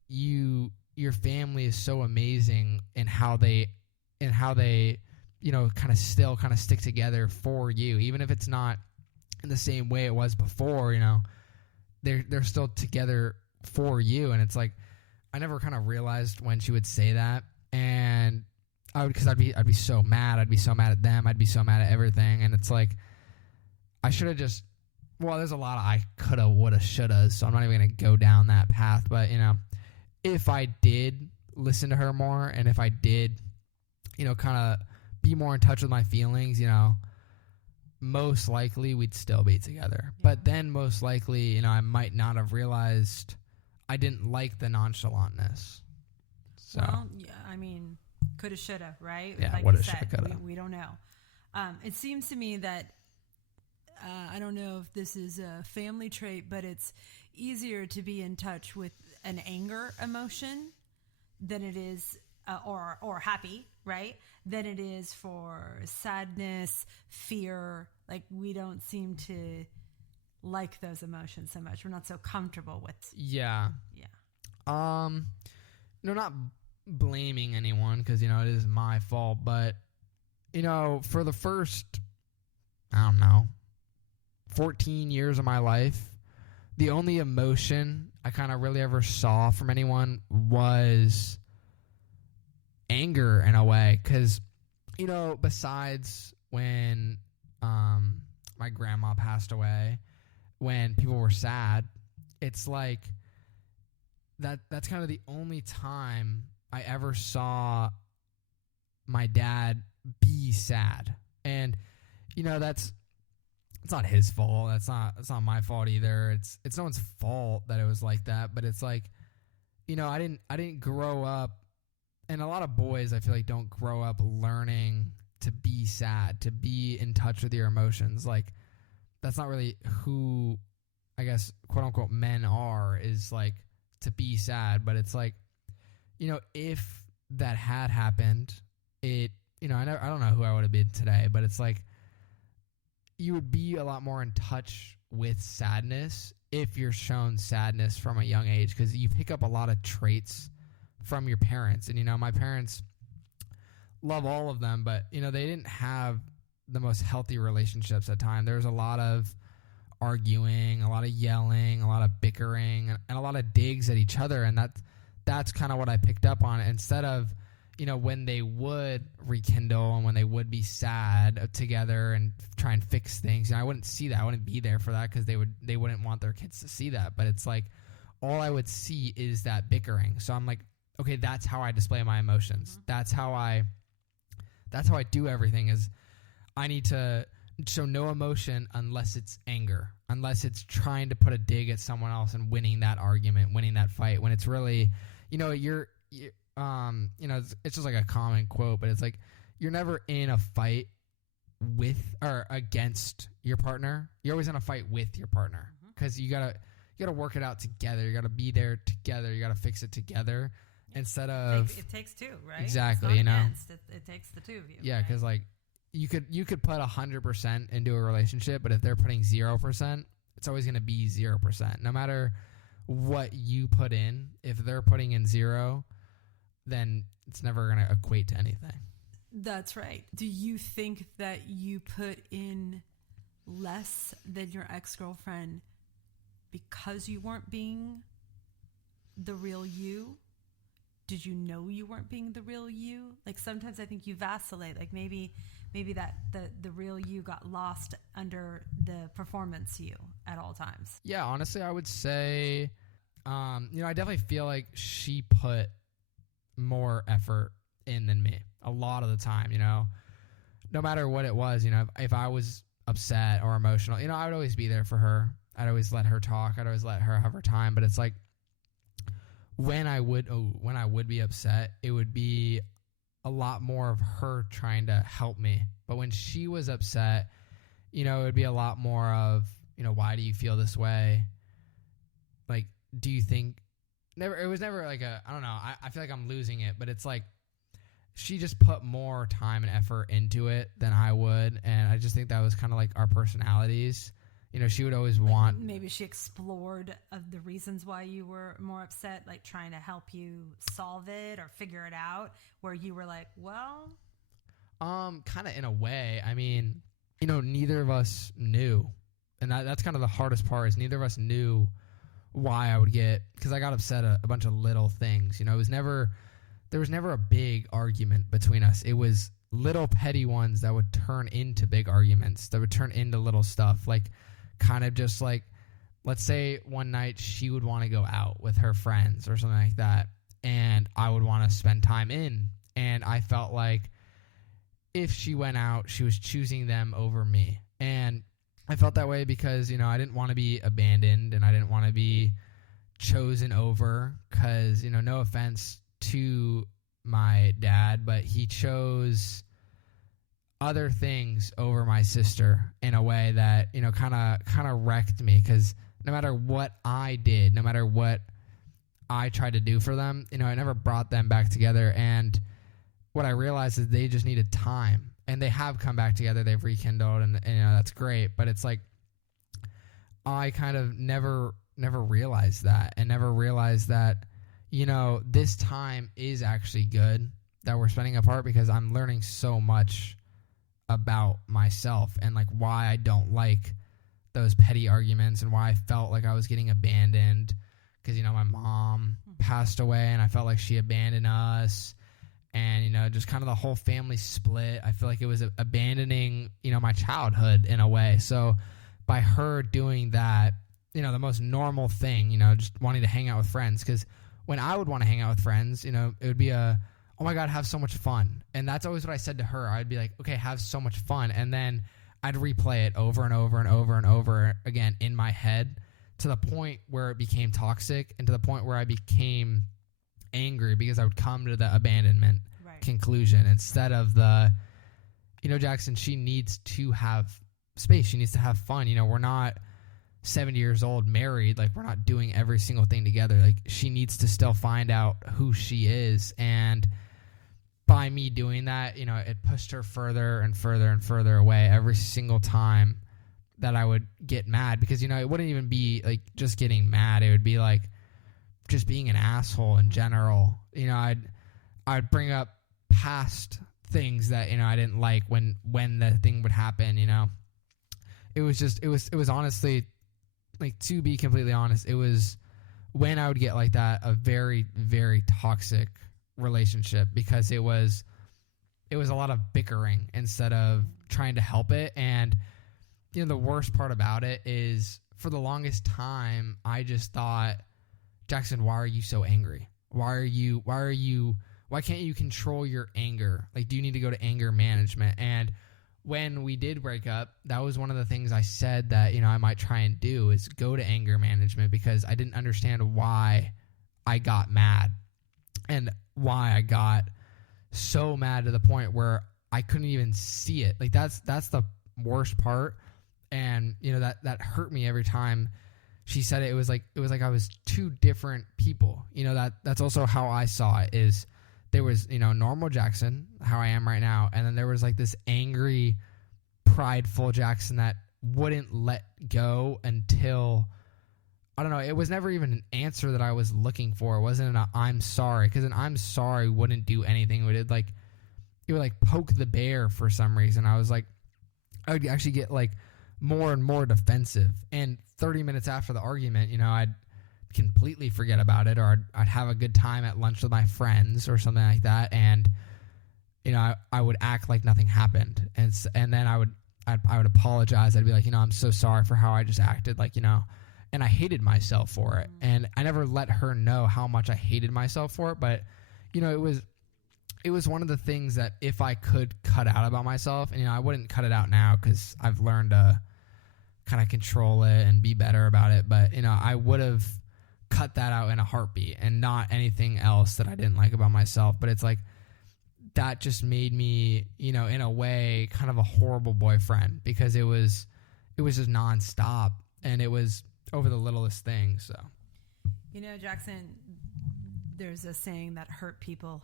your family is so amazing in how they kind of still kind of stick together for you, even if it's not in the same way it was before. They're still together for you. And it's like, I never kind of realized when she would say that, and I'd be so mad. I'd be so mad at them. I'd be so mad at everything. And it's like, I should have just, there's a lot of I coulda, woulda, shoulda, so I'm not even going to go down that path. But, if I did listen to her more, and if I did, kind of be more in touch with my feelings, most likely we'd still be together. Yeah. But then most likely, I might not have realized I didn't like the nonchalantness. So. Well, yeah, I mean, coulda, shoulda, right? Yeah, like woulda, shoulda, coulda. We don't know. It seems to me that, I don't know if this is a family trait, but it's easier to be in touch with an anger emotion than it is, or happy, right? Than it is for sadness, fear. Like, we don't seem to like those emotions so much. We're not so comfortable with. Yeah. Yeah. Not blaming anyone, because, it is my fault. But, for the first, 14 years of my life, the only emotion I kind of really ever saw from anyone was anger in a way. Because, besides when my grandma passed away, when people were sad, it's like that's kind of the only time I ever saw my dad be sad. And it's not his fault. It's not my fault either. It's no one's fault that it was like that. But it's like, I didn't grow up, and a lot of boys I feel like don't grow up learning to be sad, to be in touch with your emotions. Like, that's not really who, I guess, quote unquote, men are, is like to be sad. But it's like, if that had happened, I don't know who I would have been today, but it's like, you would be a lot more in touch with sadness if you're shown sadness from a young age, because you pick up a lot of traits from your parents. And, my parents, love all of them, but, they didn't have the most healthy relationships at times. There was a lot of arguing, a lot of yelling, a lot of bickering, and a lot of digs at each other. And that's kind of what I picked up on. Instead of, when they would rekindle and when they would be sad together and try and fix things, I wouldn't see that. I wouldn't be there for that, because they wouldn't want their kids to see that. But it's like, all I would see is that bickering. So I'm like, okay, that's how I display my emotions. Mm-hmm. That's how I do everything, is I need to show no emotion unless it's anger, unless it's trying to put a dig at someone else and winning that argument, winning that fight, when it's really, it's just like a common quote, but it's like, you're never in a fight with or against your partner. You're always in a fight with your partner, because you gotta work it out together. You gotta be there together. You gotta fix it together instead of it takes two, right? Exactly, It's not against, it takes the two of you. Yeah, right? because like you could put 100% into a relationship, but if they're putting 0%, it's always gonna be 0%. No matter what you put in, if they're putting in 0, then it's never gonna equate to anything. That's right. Do you think that you put in less than your ex-girlfriend because you weren't being the real you? Did you know you weren't being the real you? Like sometimes I think you vacillate. Like maybe that the real you got lost under the performance you at all times. Yeah, honestly, I would say, I definitely feel like she put more effort in than me a lot of the time, no matter what it was, if I was upset or emotional, I would always be there for her. I'd always let her talk. I'd always let her have her time. But it's like when I would be upset, it would be a lot more of her trying to help me. But when she was upset, it would be a lot more of, why do you feel this way? Like, do you think it was never like I don't know. I feel like I'm losing it, but it's like she just put more time and effort into it than I would. And I just think that was kind of like our personalities. She would always want... Maybe she explored the reasons why you were more upset, like trying to help you solve it or figure it out, where you were like, well... Kind of in a way. I mean, neither of us knew. And that's kind of the hardest part, is neither of us knew why I would get... Because I got upset a bunch of little things. There was never a big argument between us. It was little petty ones that would turn into big arguments, that would turn into little stuff. Like, kind of just like, let's say one night she would want to go out with her friends or something like that, and I would want to spend time in, and I felt like if she went out, she was choosing them over me. And I felt that way because, I didn't want to be abandoned, and I didn't want to be chosen over, because, no offense to my dad, but he chose other things over my sister in a way that, kind of wrecked me, because no matter what I did, no matter what I tried to do for them, it never brought them back together. And what I realized is they just needed time, and they have come back together. They've rekindled, and that's great. But it's like, I kind of never realized that, and never realized that, this time is actually good that we're spending apart, because I'm learning so much about myself and like why I don't like those petty arguments, and why I felt like I was getting abandoned, because my mom passed away and I felt like she abandoned us, and just kind of the whole family split. I feel like it was abandoning my childhood in a way. So by her doing that, the most normal thing, just wanting to hang out with friends, because when I would want to hang out with friends, it would be oh my God, have so much fun. And that's always what I said to her. I'd be like, okay, have so much fun. And then I'd replay it over and over and over and over again in my head, to the point where it became toxic, and to the point where I became angry, because I would come to the abandonment conclusion instead of the, Jackson, she needs to have space. She needs to have fun. We're not 70 years old, married. Like, we're not doing every single thing together. Like, she needs to still find out who she is. And by me doing that, it pushed her further and further and further away every single time that I would get mad, because, it wouldn't even be like just getting mad. It would be like just being an asshole in general. I'd bring up past things that, I didn't like when the thing would happen. It was honestly, like, to be completely honest, it was when I would get like that, a very, very toxic relationship, because it was a lot of bickering instead of trying to help it. And the worst part about it is, for the longest time, I just thought, Jackson, why are you so angry? Why can't you control your anger? Like, do you need to go to anger management? And when we did break up, that was one of the things I said that, I might try and do is go to anger management, because I didn't understand why I got mad and why I got so mad to the point where I couldn't even see it. Like that's the worst part. And, that hurt me every time she said it. It was like I was two different people. That's also how I saw it. Is there was, normal Jackson, how I am right now, and then there was like this angry, prideful Jackson that wouldn't let go until, I don't know, it was never even an answer that I was looking for. It wasn't an I'm sorry, because an I'm sorry wouldn't do anything. It would poke the bear for some reason. I would actually get like more and more defensive. And 30 minutes after the argument, I'd completely forget about it, or I'd have a good time at lunch with my friends or something like that, and I would act like nothing happened, and then I would apologize. I'd be like, I'm so sorry for how I just acted, and I hated myself for it, and I never let her know how much I hated myself for it. But it was one of the things that if I could cut out about myself, and I wouldn't cut it out now because I've learned to kind of control it and be better about it, but I would have cut that out in a heartbeat, and not anything else that I didn't like about myself. But it's like that just made me, in a way, kind of a horrible boyfriend, because it was just nonstop, and it was over the littlest thing. So, Jackson, there's a saying that hurt people,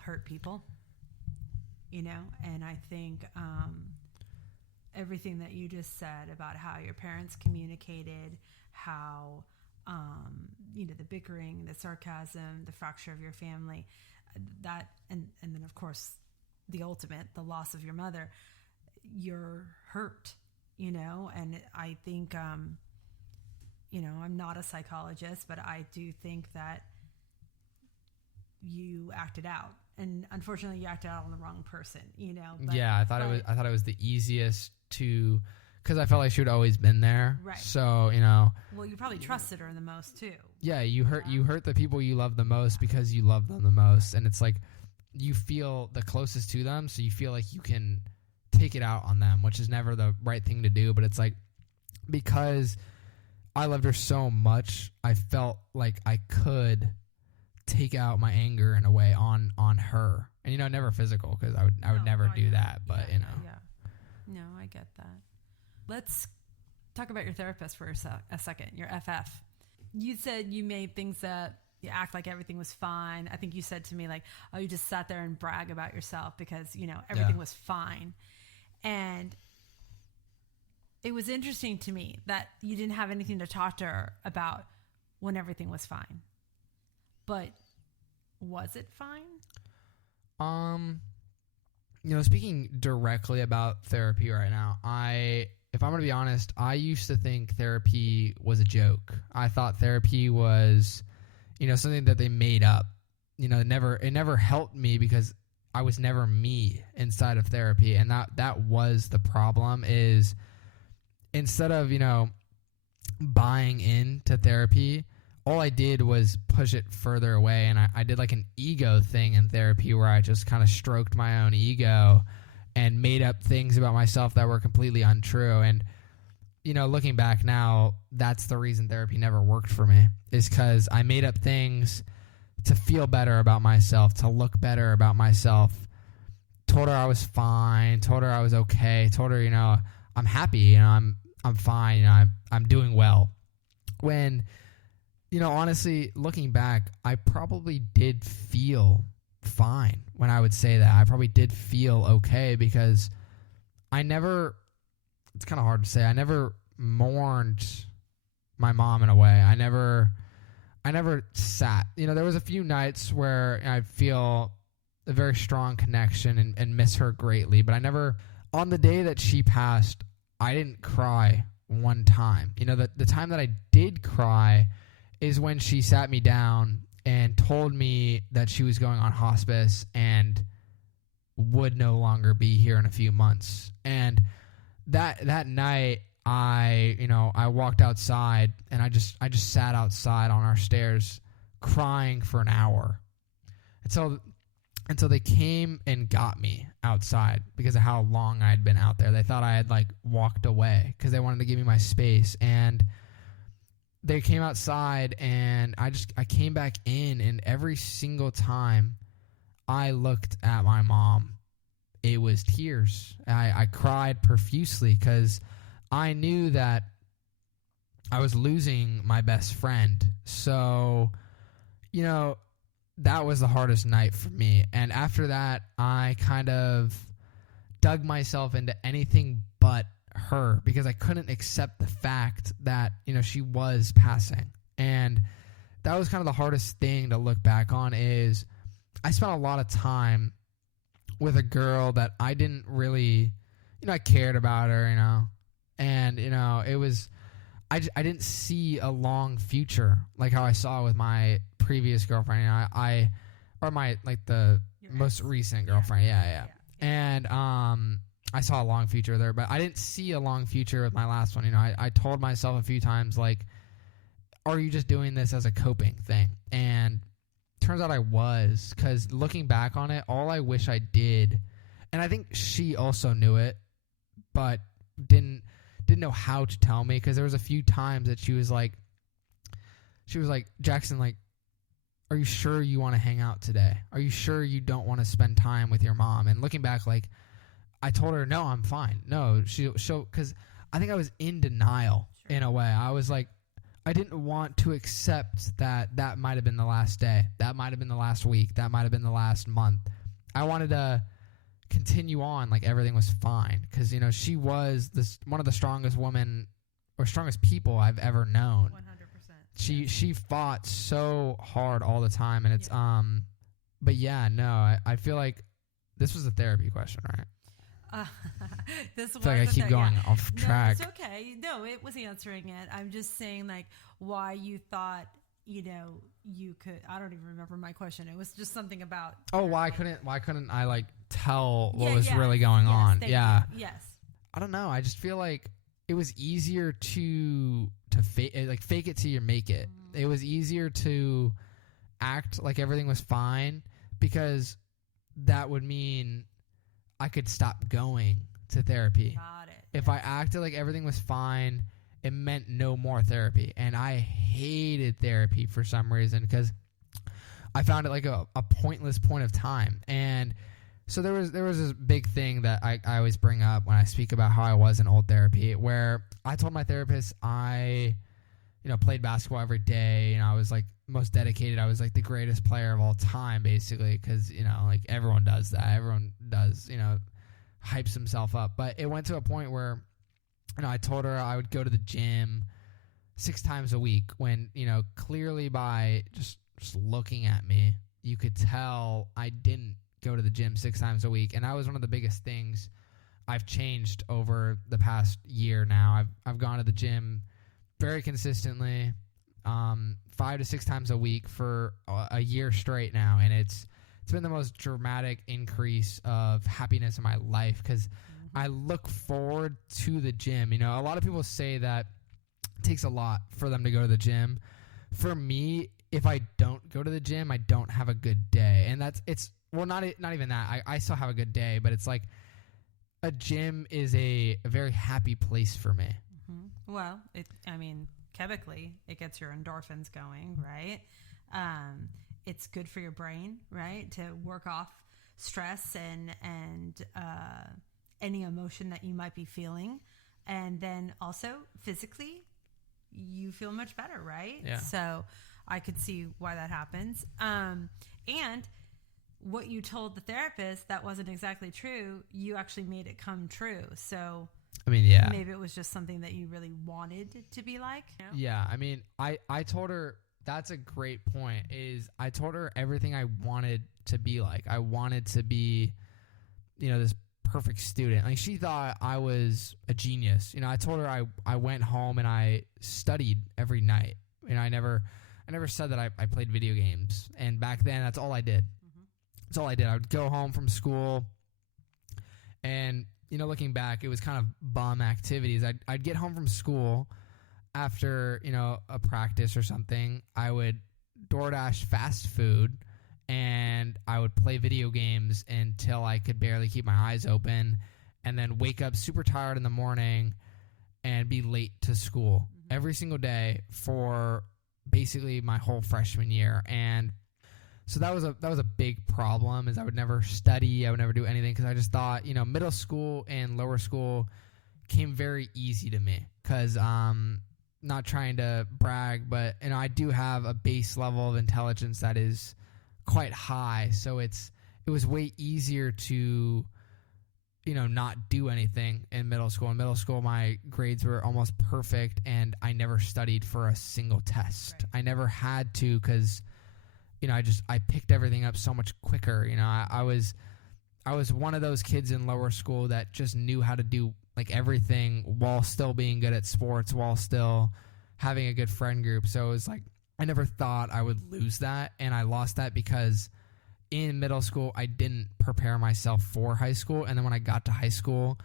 and I think everything that you just said about how your parents communicated, how the bickering, the sarcasm, the fracture of your family, that, and then of course the ultimate, the loss of your mother, you're hurt, and I think, I'm not a psychologist, but I do think that you acted out, and unfortunately you acted out on the wrong person, But, yeah, I thought it was the easiest to, because I felt like she would always been there. Right. So, well, you probably trusted her the most too. Yeah, you hurt the people you love the most because you love them the most, and it's like you feel the closest to them, so you feel like you can take it out on them, which is never the right thing to do. But it's like, because I loved her so much, I felt like I could take out my anger in a way on her, and never physical, because I would never do that. But yeah. No, I get that. Let's talk about your therapist for a second, your FF. You said you made things that you act like everything was fine. I think you said to me like, oh, you just sat there and brag about yourself because, everything was fine. And it was interesting to me that you didn't have anything to talk to her about when everything was fine. But was it fine? Speaking directly about therapy right now, if I'm going to be honest, I used to think therapy was a joke. I thought therapy was, something that they made up. It never helped me because I was never me inside of therapy. And that was the problem, is instead of, buying into therapy, all I did was push it further away. And I did like an ego thing in therapy where I just kind of stroked my own ego and made up things about myself that were completely untrue. And, looking back now, that's the reason therapy never worked for me, is because I made up things to feel better about myself, to look better about myself. Told her I was fine, told her I was okay, told her, I'm happy, I'm fine, I'm doing well. When, honestly, looking back, I probably did feel fine when I would say that. I probably did feel okay, because it's kind of hard to say, I never mourned my mom in a way. I never sat. There was a few nights where I feel a very strong connection and miss her greatly, but I never, on the day that she passed, I didn't cry one time. The time that I did cry is when she sat me down and told me that she was going on hospice and would no longer be here in a few months. And that night, I walked outside, and I just sat outside on our stairs crying for an hour. And so And so they came and got me outside because of how long I had been out there. They thought I had like walked away because they wanted to give me my space. And they came outside and I came back in, and every single time I looked at my mom, it was tears. I cried profusely because I knew that I was losing my best friend. So, you know, that was the hardest night for me. And after that, I kind of dug myself into anything but her because I couldn't accept the fact that, you know, she was passing. And that was kind of the hardest thing to look back on. Is I spent a lot of time with a girl that I didn't really, you know, I cared about her, you know, and, you know, it was, I didn't see a long future like how I saw with my previous girlfriend. You know, or my, like the most recent girlfriend. Yeah. And, I saw a long future there, but I didn't see a long future with my last one. You know, I told myself a few times, like, are you just doing this as a coping thing? And turns out I was, because looking back on it, all I wish I did, and I think she also knew it, but didn't know how to tell me, because there was a few times that she was like, Jackson, like, are you sure you want to hang out today? Are you sure you don't want to spend time with your mom? And looking back, like, I told her, no, I'm fine. No, she'll, because I think I was in denial in a way. I was like, I didn't want to accept that might have been the last day. That might have been the last week. That might have been the last month. I wanted to continue on like everything was fine, because, you know, she was one of the strongest women or strongest people I've ever known. 100%. She fought so hard all the time, and it's but yeah, no, I feel like this was a therapy question, right? This I feel like I keep going off track. No, it's okay. No, it was answering it. I'm just saying, like, why you thought, you know, you could. I don't even remember my question. It was just something about. Oh, why couldn't I like tell what was really going on? Yeah. Yes. I don't know. I just feel like it was easier to fake it till you make it. It was easier to act like everything was fine, because that would mean I could stop going to therapy. Got it. If I acted like everything was fine, it meant no more therapy. And I hated therapy for some reason, because I found it like a pointless point of time. And so there was this big thing that I always bring up when I speak about how I was in old therapy, where I told my therapist I, you know, played basketball every day, and I was like most dedicated. I was like the greatest player of all time, basically, because, you know, like everyone does that. Everyone does, you know, hypes himself up. But it went to a point where, you know, I told her I would go to the gym 6 times a week, when, you know, clearly by just looking at me, you could tell I didn't go to the gym 6 times a week. And that was one of the biggest things I've changed over the past year now. I've gone to the gym very consistently, 5 to 6 times a week for a year straight now, and it's been the most dramatic increase of happiness in my life, because I look forward to the gym. You know, a lot of people say that it takes a lot for them to go to the gym. For me, if I don't go to the gym, I don't have a good day, and not even that. I still have a good day, but it's like a gym is a very happy place for me. Mm-hmm. Well, chemically, it gets your endorphins going, right? It's good for your brain, right, to work off stress and any emotion that you might be feeling. And then also physically, you feel much better, right? Yeah. So I could see why that happens. And what you told the therapist that wasn't exactly true, you actually made it come true. So I mean, yeah, maybe it was just something that you really wanted to be like. You know? Yeah, I mean, I told her, that's a great point, is I told her everything I wanted to be like. I wanted to be, you know, this perfect student. Like, she thought I was a genius. You know, I told her I went home and I studied every night. You know, I never said that I played video games. And back then, that's all I did. That's all I did. I would go home from school, and, you know, looking back, it was kind of bum activities. I'd get home from school after, you know, a practice or something. I would DoorDash fast food and I would play video games until I could barely keep my eyes open, and then wake up super tired in the morning and be late to school every single day for basically my whole freshman year. And so that was a big problem, is I would never study, I would never do anything, because I just thought, middle school and lower school came very easy to me, because not trying to brag, but I do have a base level of intelligence that is quite high, so it was way easier to not do anything in middle school. In middle school, my grades were almost perfect, and I never studied for a single test. Right. I never had to, because I picked everything up so much quicker. I was one of those kids in lower school that just knew how to do like everything while still being good at sports, while still having a good friend group. So it was like I never thought I would lose that, and I lost that because in middle school I didn't prepare myself for high school. And then when I got to high school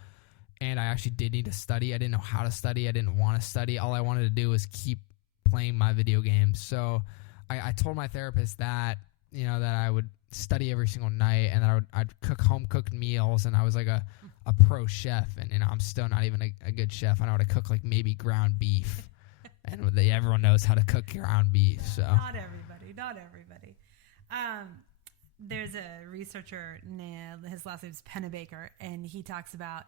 and I actually did need to study, I didn't know how to study. I didn't want to study. All I wanted to do was keep playing my video games. So I told my therapist that, that I would study every single night, and that I'd cook home cooked meals, and I was like a pro chef, and I'm still not even a good chef. I know how to cook like maybe ground beef, and everyone knows how to cook ground beef. So not everybody. There's a researcher named, his last name is Pennebaker, and he talks about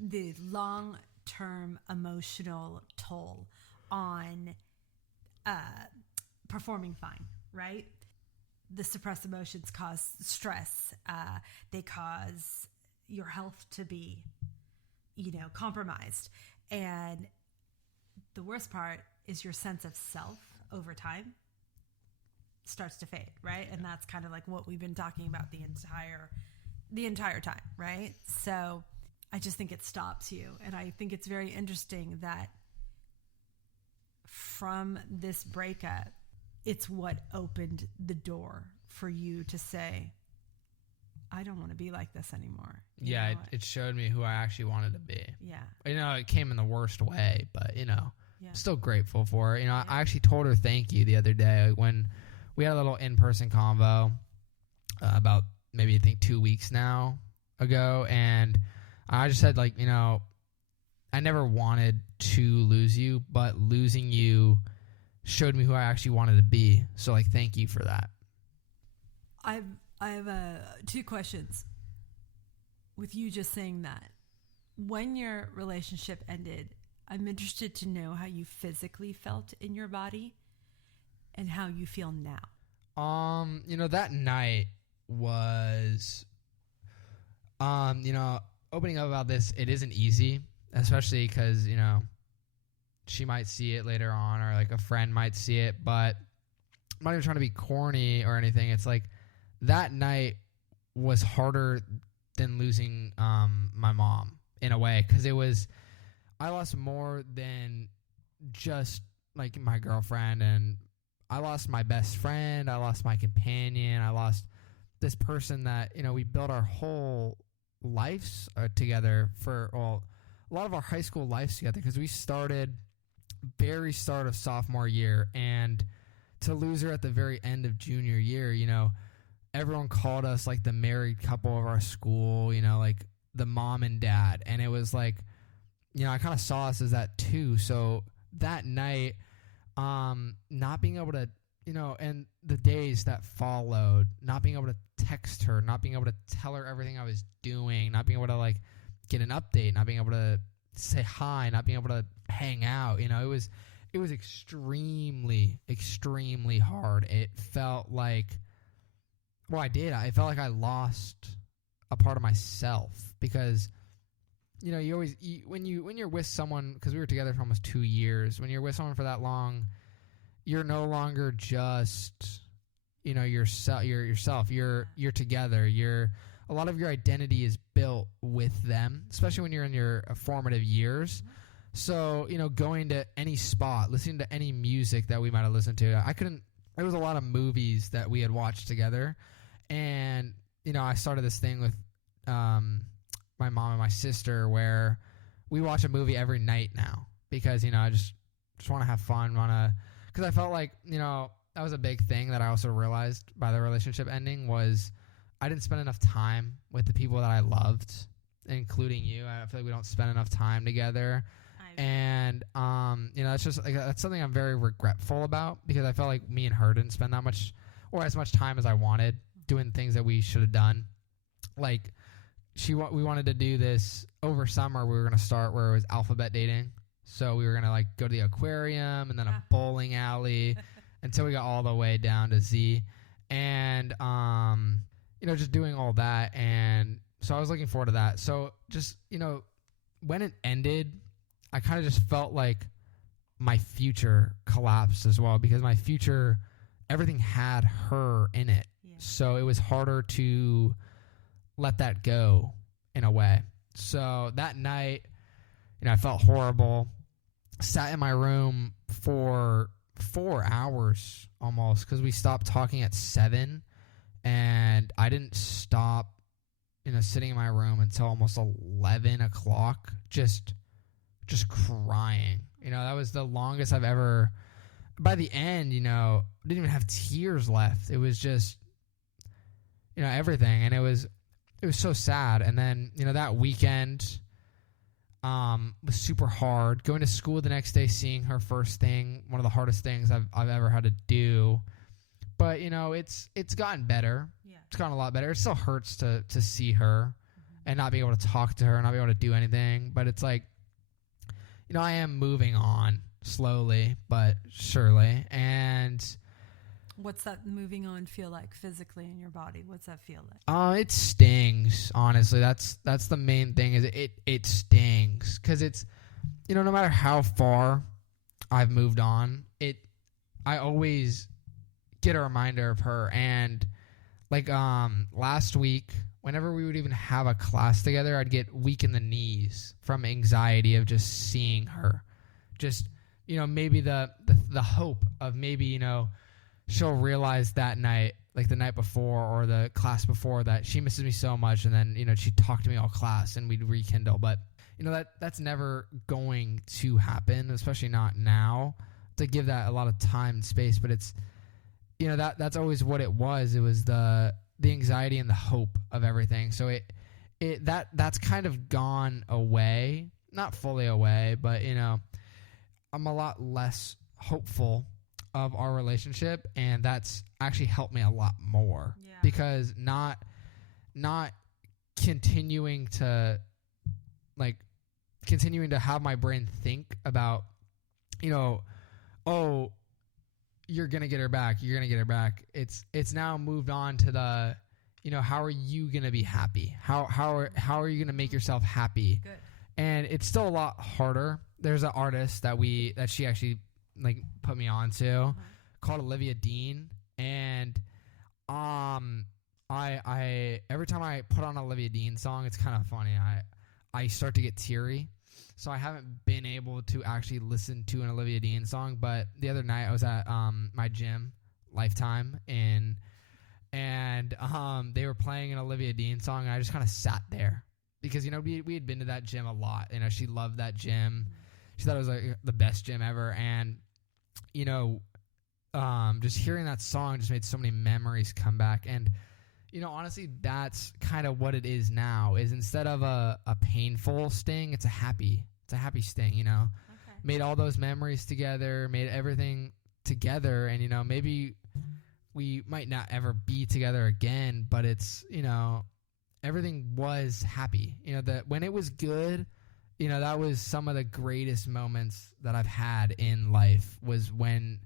the long-term emotional toll on performing fine, right? The suppressed emotions cause stress. They cause your health to be, compromised. And the worst part is your sense of self over time starts to fade, right? And that's kind of like what we've been talking about the entire time, right? So I just think it stops you. And I think it's very interesting that from this breakup, it's what opened the door for you to say, I don't want to be like this anymore. Yeah, it showed me who I actually wanted to be. Yeah. It came in the worst way, but, still grateful for it. Yeah. I actually told her thank you the other day when we had a little in-person convo about maybe I think 2 weeks now ago, and I just said, like, I never wanted to lose you, but losing you showed me who I actually wanted to be. So, like, thank you for that. I have two questions with you just saying that. When your relationship ended, I'm interested to know how you physically felt in your body and how you feel now. That night was, opening up about this, it isn't easy, especially because, she might see it later on, or like a friend might see it, but I'm not even trying to be corny or anything. It's like that night was harder than losing my mom in a way, because I lost more than just like my girlfriend, and I lost my best friend, I lost my companion, I lost this person that, we built our whole lives together for, a lot of our high school lives together, because we started very start of sophomore year, and to lose her at the very end of junior year, everyone called us like the married couple of our school, like the mom and dad, and it was like, I kind of saw us as that too. So that night, not being able to, and the days that followed, not being able to text her, not being able to tell her everything I was doing, not being able to like get an update, not being able to say hi, not being able to hang out, it was extremely, extremely hard. It felt like, I felt like I lost a part of myself, because you always, when you're with someone, because we were together for almost 2 years, when you're with someone for that long, you're no longer just, yourself. You're together. A lot of your identity is built with them, especially when you're in your formative years. So, going to any spot, listening to any music that we might have listened to, there was a lot of movies that we had watched together. And, I started this thing with my mom and my sister where we watch a movie every night now, because, I just want to have fun, because I felt like, that was a big thing that I also realized by the relationship ending was I didn't spend enough time with the people that I loved, including you. I feel like we don't spend enough time together. And, that's just like, that's something I'm very regretful about because I felt like me and her didn't spend that much or as much time as I wanted doing things that we should have done. Like we wanted to do this over summer. We were going to start where it was alphabet dating. So we were going to like go to the aquarium and then a bowling alley until we got all the way down to Z and, just doing all that. And so I was looking forward to that. So just, when it ended, I kind of just felt like my future collapsed as well because my future, everything had her in it. Yeah. So it was harder to let that go in a way. So that night, I felt horrible. Sat in my room for 4 hours almost because we stopped talking at 7 and I didn't stop, sitting in my room until almost 11 o'clock, just crying. That was the longest I've ever, by the end, didn't even have tears left. It was just, everything. And it was so sad. And then, that weekend was super hard. Going to school the next day, seeing her first thing, one of the hardest things I've ever had to do. But, it's gotten better. Yeah. It's gotten a lot better. It still hurts to see her and not be able to talk to her and not be able to do anything. But it's like, I am moving on slowly, but surely. And what's that moving on feel like physically in your body? What's that feel like? It stings. Honestly, that's the main thing. Is it stings because it's, no matter how far I've moved on, I always get a reminder of her. And like last week, whenever we would even have a class together, I'd get weak in the knees from anxiety of just seeing her. Just, maybe the hope of maybe, she'll realize that night, like the night before or the class before, that she misses me so much. And then, she'd talk to me all class and we'd rekindle. But, that's never going to happen, especially not now, to give that a lot of time and space. But it's, that's always what it was. It was the anxiety and the hope of everything. So that's kind of gone away, not fully away, but I'm a lot less hopeful of our relationship, and that's actually helped me a lot more because not continuing to have my brain think about, oh, you're going to get her back. You're going to get her back. It's now moved on to the, how are you going to be happy? How are you going to make yourself happy? Good. And it's still a lot harder. There's an artist that she actually put me on to called Olivia Dean. And, I every time I put on an Olivia Dean song, it's kind of funny. I start to get teary. So I haven't been able to actually listen to an Olivia Dean song, but the other night I was at my gym, Lifetime, and they were playing an Olivia Dean song, and I just kind of sat there because we had been to that gym a lot. She loved that gym. She thought it was like the best gym ever, and just hearing that song just made so many memories come back. And honestly, that's kind of what it is now, is instead of a painful sting, it's a happy sting, Okay. Made all those memories together, made everything together. And, maybe we might not ever be together again, but it's, everything was happy. That when it was good, that was some of the greatest moments that I've had in life was when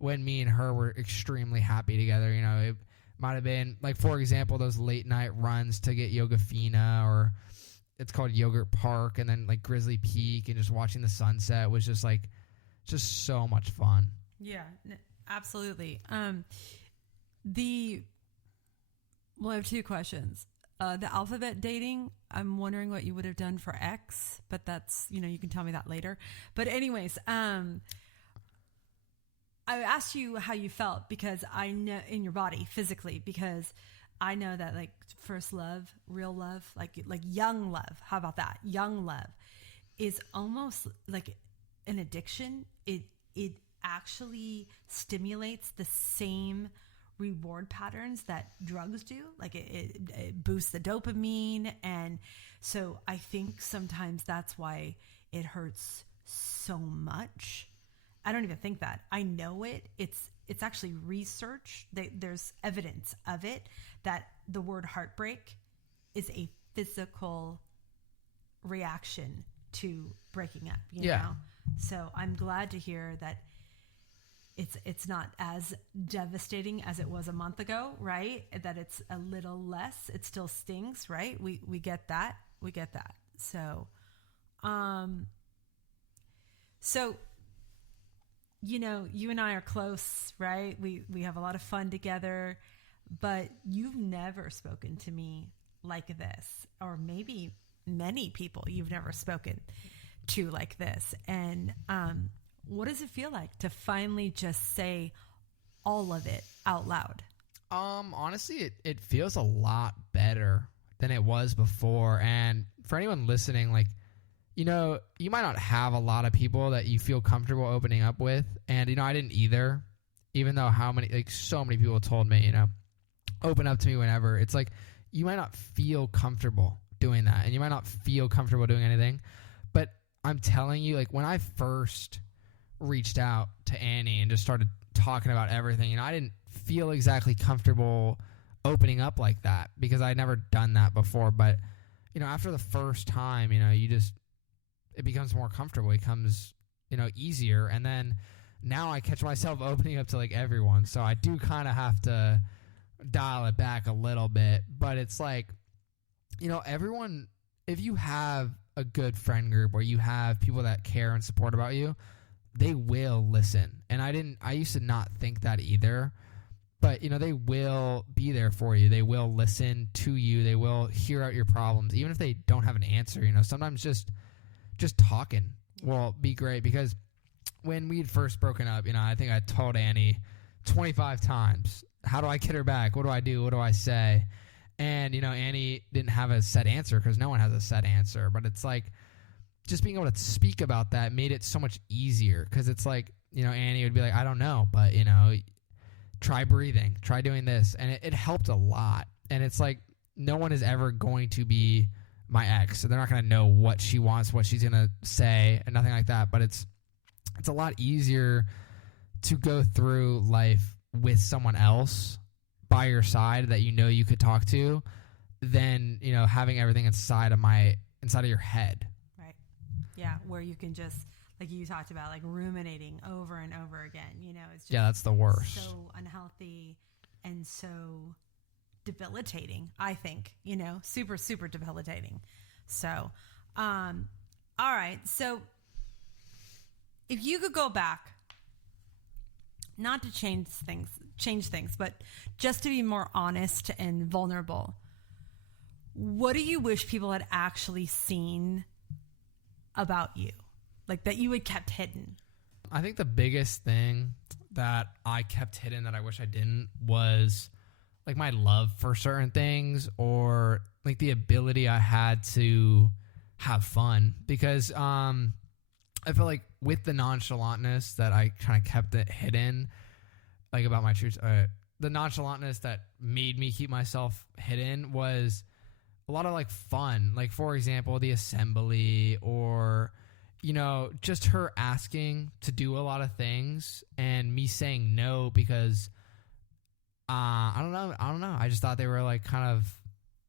me and her were extremely happy together. It might have been, like, for example, those late night runs to get Yogafina, or it's called Yogurt Park, and then like Grizzly Peak, and just watching the sunset was just so much fun. Yeah, absolutely. I have two questions. The alphabet dating, I'm wondering what you would have done for X, but that's, you can tell me that later. But anyways, I asked you how you felt because I know in your body physically, because I know that like first love, real love, like young love. How about that? Young love is almost like an addiction. It actually stimulates the same reward patterns that drugs do. Like it boosts the dopamine. And so I think sometimes that's why it hurts so much. I don't even think that. I know it. It's actually research. There's evidence of it that the word heartbreak is a physical reaction to breaking up, you know? So I'm glad to hear that it's not as devastating as it was a month ago, right? That it's a little less. It still stings, right? We get that. We get that. So, you know, you and I are close, right? We have a lot of fun together, but you've never spoken to me like this, or maybe many people you've never spoken to like this. And what does it feel like to finally just say all of it out loud? Honestly, it feels a lot better than it was before. And for anyone listening, like, you know, you might not have a lot of people that you feel comfortable opening up with. And, you know, I didn't either, even though so many people told me, you know, open up to me whenever. It's like, you might not feel comfortable doing that, and you might not feel comfortable doing anything. But I'm telling you, like, when I first reached out to Annie and just started talking about everything, you know, I didn't feel exactly comfortable opening up like that because I'd never done that before. But, you know, after the first time, you know, it becomes more comfortable. It becomes, you know, easier. And then now I catch myself opening up to like everyone. So I do kind of have to dial it back a little bit. But it's like, you know, everyone, if you have a good friend group or you have people that care and support about you, they will listen. And I used to not think that either. But, you know, they will be there for you. They will listen to you. They will hear out your problems. Even if they don't have an answer, you know, sometimes just talking will be great. Because when we had first broken up, you know, I think I told Annie 25 times, how do I get her back? What do I do? What do I say? And, you know, Annie didn't have a set answer because no one has a set answer. But it's like, just being able to speak about that made it so much easier. Because it's like, you know, Annie would be like, I don't know, but, you know, try breathing, try doing this. And it helped a lot. And it's like, no one is ever going to be my ex. So they're not going to know what she wants, what she's going to say, and nothing like that. But it's a lot easier to go through life with someone else by your side that you know you could talk to than, you know, having everything inside of your head. Right. Yeah, where you can just, like you talked about, like ruminating over and over again, you know, it's just that's the worst. So unhealthy and so debilitating, I think, you know, super, super debilitating. So, all right. So if you could go back, not to change things, but just to be more honest and vulnerable, what do you wish people had actually seen about you? Like that you had kept hidden? I think the biggest thing that I kept hidden that I wish I didn't was like my love for certain things, or like the ability I had to have fun. Because I feel like with the nonchalantness that I kind of kept it hidden, like about my truth, the nonchalantness that made me keep myself hidden was a lot of like fun. Like, for example, the assembly, or, you know, just her asking to do a lot of things and me saying no because I don't know. I just thought they were like kind of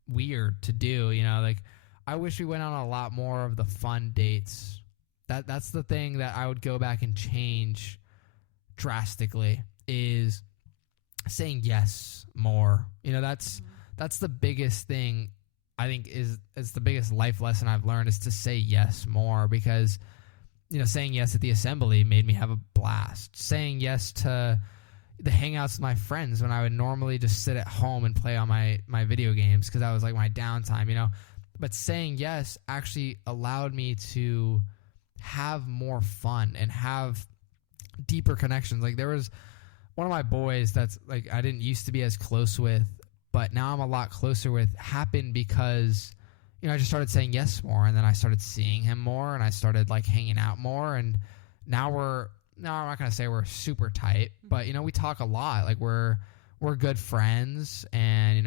weird to do, you know, like I wish we went on a lot more of the fun dates. That's the thing that I would go back and change drastically, is saying yes more. You know, that's the biggest thing I think is the biggest life lesson I've learned, is to say yes more. Because, you know, saying yes at the assembly made me have a blast. Saying yes to the hangouts with my friends when I would normally just sit at home and play on my video games because that was like my downtime, you know. But saying yes actually allowed me to have more fun and have deeper connections. Like, there was one of my boys that's like I didn't used to be as close with, but now I'm a lot closer with, happened because, you know, I just started saying yes more, and then I started seeing him more, and I started like hanging out more, and now we're no, I'm not going to say we're super tight, but, we talk a lot. Like, we're good friends, and,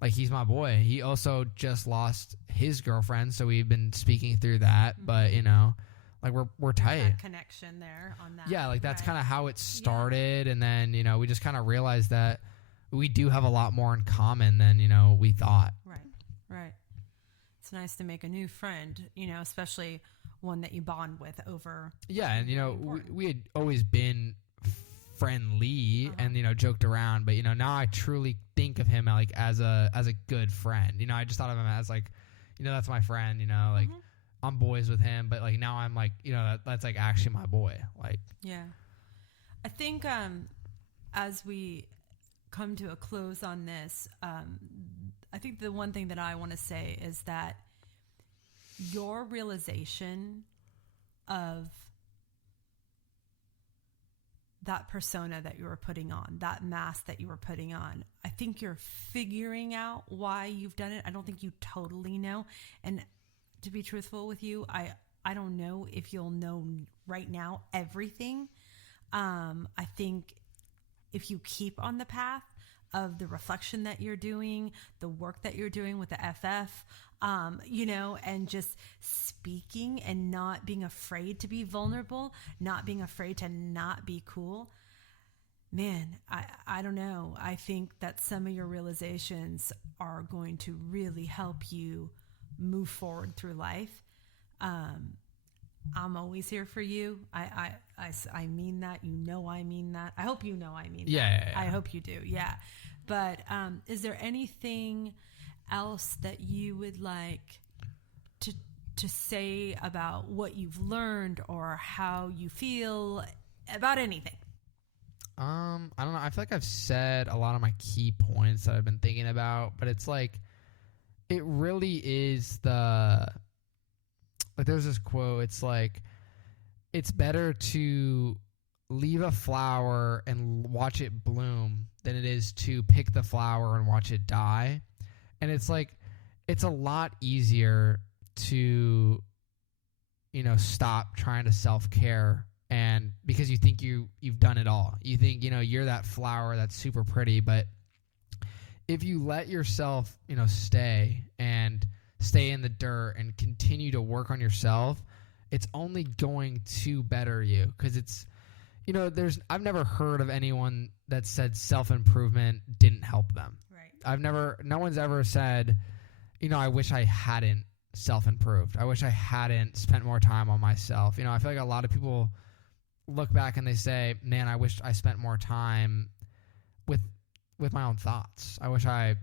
like, he's my boy. He also just lost his girlfriend, so we've been speaking through that, but, like, we're tight. That connection there on that. Yeah, like, that's right. kind of how it started, and then, we just kind of realized that we do have a lot more in common than, we thought. Right. It's nice to make a new friend, especially one that you bond with over. Yeah, and, we had always been friendly and, joked around, but, now I truly think of him, like, as a good friend. I just thought of him as, like, that's my friend, like, I'm boys with him, but, like, now I'm, like, that's, like, actually my boy. Like, yeah. I think as we come to a close on this, I think the one thing that I want to say is that your realization of that persona that you were putting on, that mask that you were putting on, I think you're figuring out why you've done it. I don't think you totally know. And to be truthful with you, I don't know if you'll know right now everything. I think if you keep on the path of the reflection that you're doing, the work that you're doing with the FF, and just speaking and not being afraid to be vulnerable, not being afraid to not be cool. Man, I don't know. I think that some of your realizations are going to really help you move forward through life. I'm always here for you. I mean that. I mean that. I hope you know I mean that. Yeah. I hope you do. Yeah. But is there anything else that you would like to say about what you've learned or how you feel about anything? I don't know. I feel like I've said a lot of my key points that I've been thinking about, but it's like, it really is there's this quote. It's like, it's better to leave a flower and watch it bloom than it is to pick the flower and watch it die. And it's like, it's a lot easier to, stop trying to self-care, and because you think you've done it all. You think, you're that flower that's super pretty, but if you let yourself, stay in the dirt and continue to work on yourself, it's only going to better you. Because it's, I've never heard of anyone that said self-improvement didn't help them. Right. No one's ever said, I wish I hadn't self-improved. I wish I hadn't spent more time on myself. I feel like a lot of people look back and they say, man, I wish I spent more time with my own thoughts. I wish I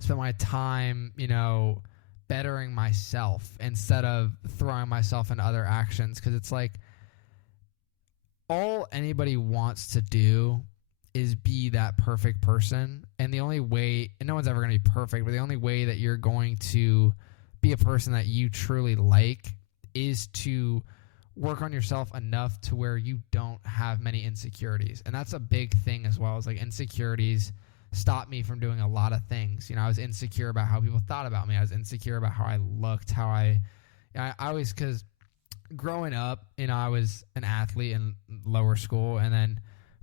spent my time, bettering myself instead of throwing myself into other actions. Because it's like, all anybody wants to do is be that perfect person. And the only way, and no one's ever going to be perfect, but the only way that you're going to be a person that you truly like is to work on yourself enough to where you don't have many insecurities. And that's a big thing as well. It's like, insecurities stop me from doing a lot of things. I was insecure about how people thought about me. I was insecure about how I looked, how I always, because growing up, I was an athlete in lower school, and then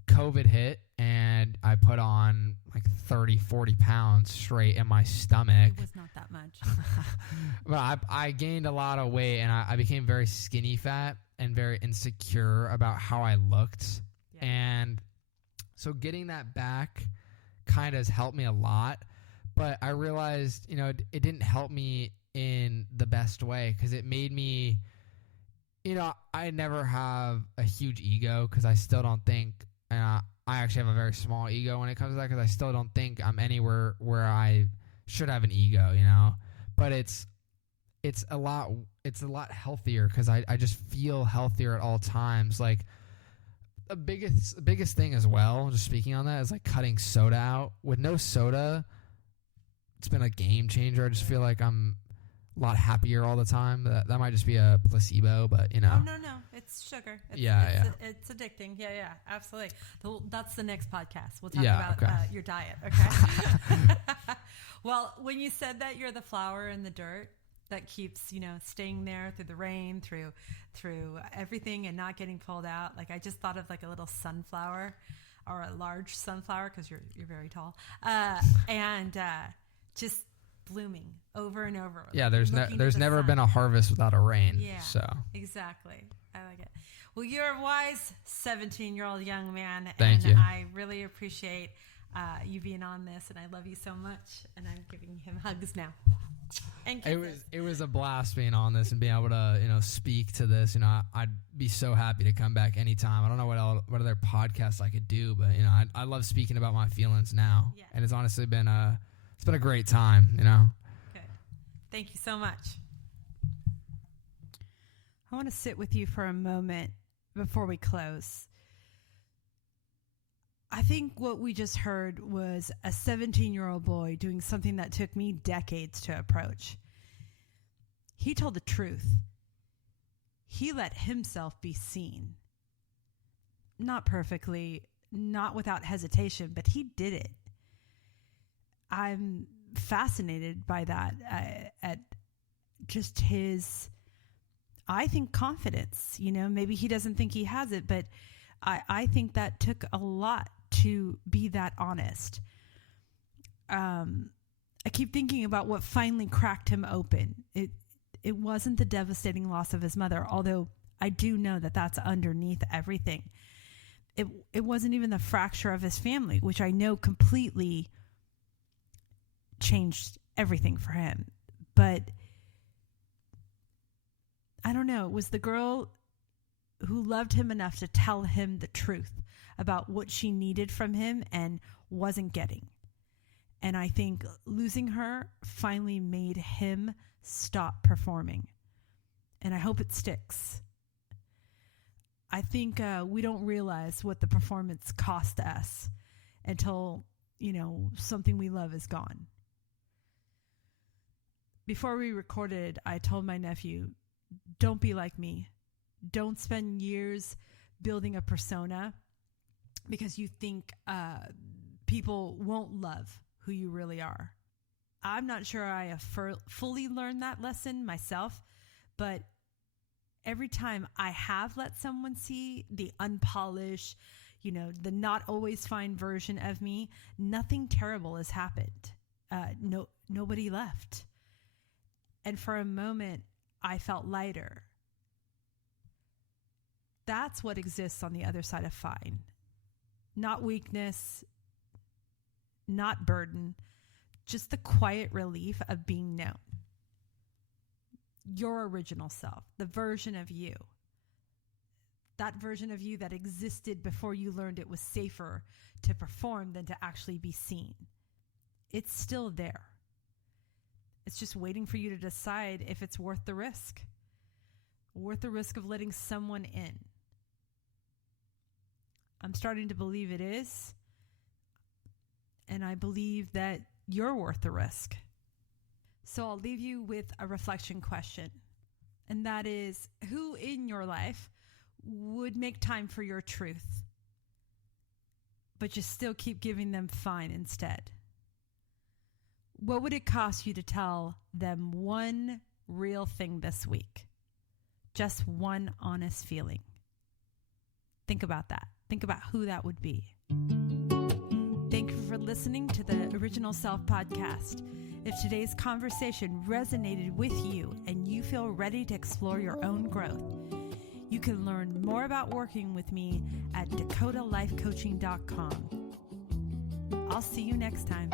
COVID hit, and I put on like 30, 40 pounds straight in my stomach. It was not that much. But I gained a lot of weight, and I became very skinny fat and very insecure about how I looked. Yeah. And so getting that back kind of has helped me a lot. But I realized, it didn't help me in the best way, because it made me, I never have a huge ego, because I still don't think, I actually have a very small ego when it comes to that, because I still don't think I'm anywhere where I should have an ego, but it's a lot healthier, because I just feel healthier at all times. Like, the biggest thing as well, just speaking on that, is like cutting soda out. With no soda, it's been a game changer. I just feel like I'm a lot happier all the time. That might just be a placebo, but Oh, no, it's sugar. It's addicting. Yeah, absolutely. That's the next podcast. We'll talk about your diet. Okay. Well, when you said that you're the flower in the dirt, that keeps, staying there through the rain, through everything and not getting pulled out. Like I just thought of like a little sunflower or a large sunflower because you're very tall, and just blooming over and over. Yeah, there's never been a harvest without a rain. Yeah, so exactly. I like it. Well, you're a wise 17-year-old young man. Thank you. I really appreciate you being on this, and I love you so much. And I'm giving him hugs now. And it was a blast being on this and being able to speak to this. I'd be so happy to come back anytime. I don't know what other podcasts I could do, but I love speaking about my feelings now. Yeah. And it's honestly been a great time. Good. Thank you so much. I want to sit with you for a moment before we close. I think what we just heard was a 17-year-old boy doing something that took me decades to approach. He told the truth. He let himself be seen. Not perfectly, not without hesitation, but he did it. I'm fascinated by that, at just his, I think, confidence. Maybe he doesn't think he has it, but I think that took a lot to be that honest. I keep thinking about what finally cracked him open. It wasn't the devastating loss of his mother, although I do know that that's underneath everything. It wasn't even the fracture of his family, which I know completely changed everything for him. But I don't know, it was the girl who loved him enough to tell him the truth about what she needed from him and wasn't getting. And I think losing her finally made him stop performing. And I hope it sticks. I think we don't realize what the performance cost us until, something we love is gone. Before we recorded, I told my nephew, don't be like me. Don't spend years building a persona because you think people won't love who you really are. I'm not sure I have fully learned that lesson myself, but every time I have let someone see the unpolished, the not always fine version of me, nothing terrible has happened. Nobody left. And for a moment, I felt lighter. That's what exists on the other side of fine. Not weakness, not burden, just the quiet relief of being known. Your original self, the version of you. That version of you that existed before you learned it was safer to perform than to actually be seen. It's still there. It's just waiting for you to decide if it's worth the risk. Worth the risk of letting someone in. I'm starting to believe it is. And I believe that you're worth the risk. So I'll leave you with a reflection question. And that is, who in your life would make time for your truth, but you still keep giving them fine instead? What would it cost you to tell them one real thing this week? Just one honest feeling. Think about that. Think about who that would be. Thank you for listening to the Original Self Podcast. If today's conversation resonated with you and you feel ready to explore your own growth, you can learn more about working with me at DeCotaLifeCoaching.com. I'll see you next time.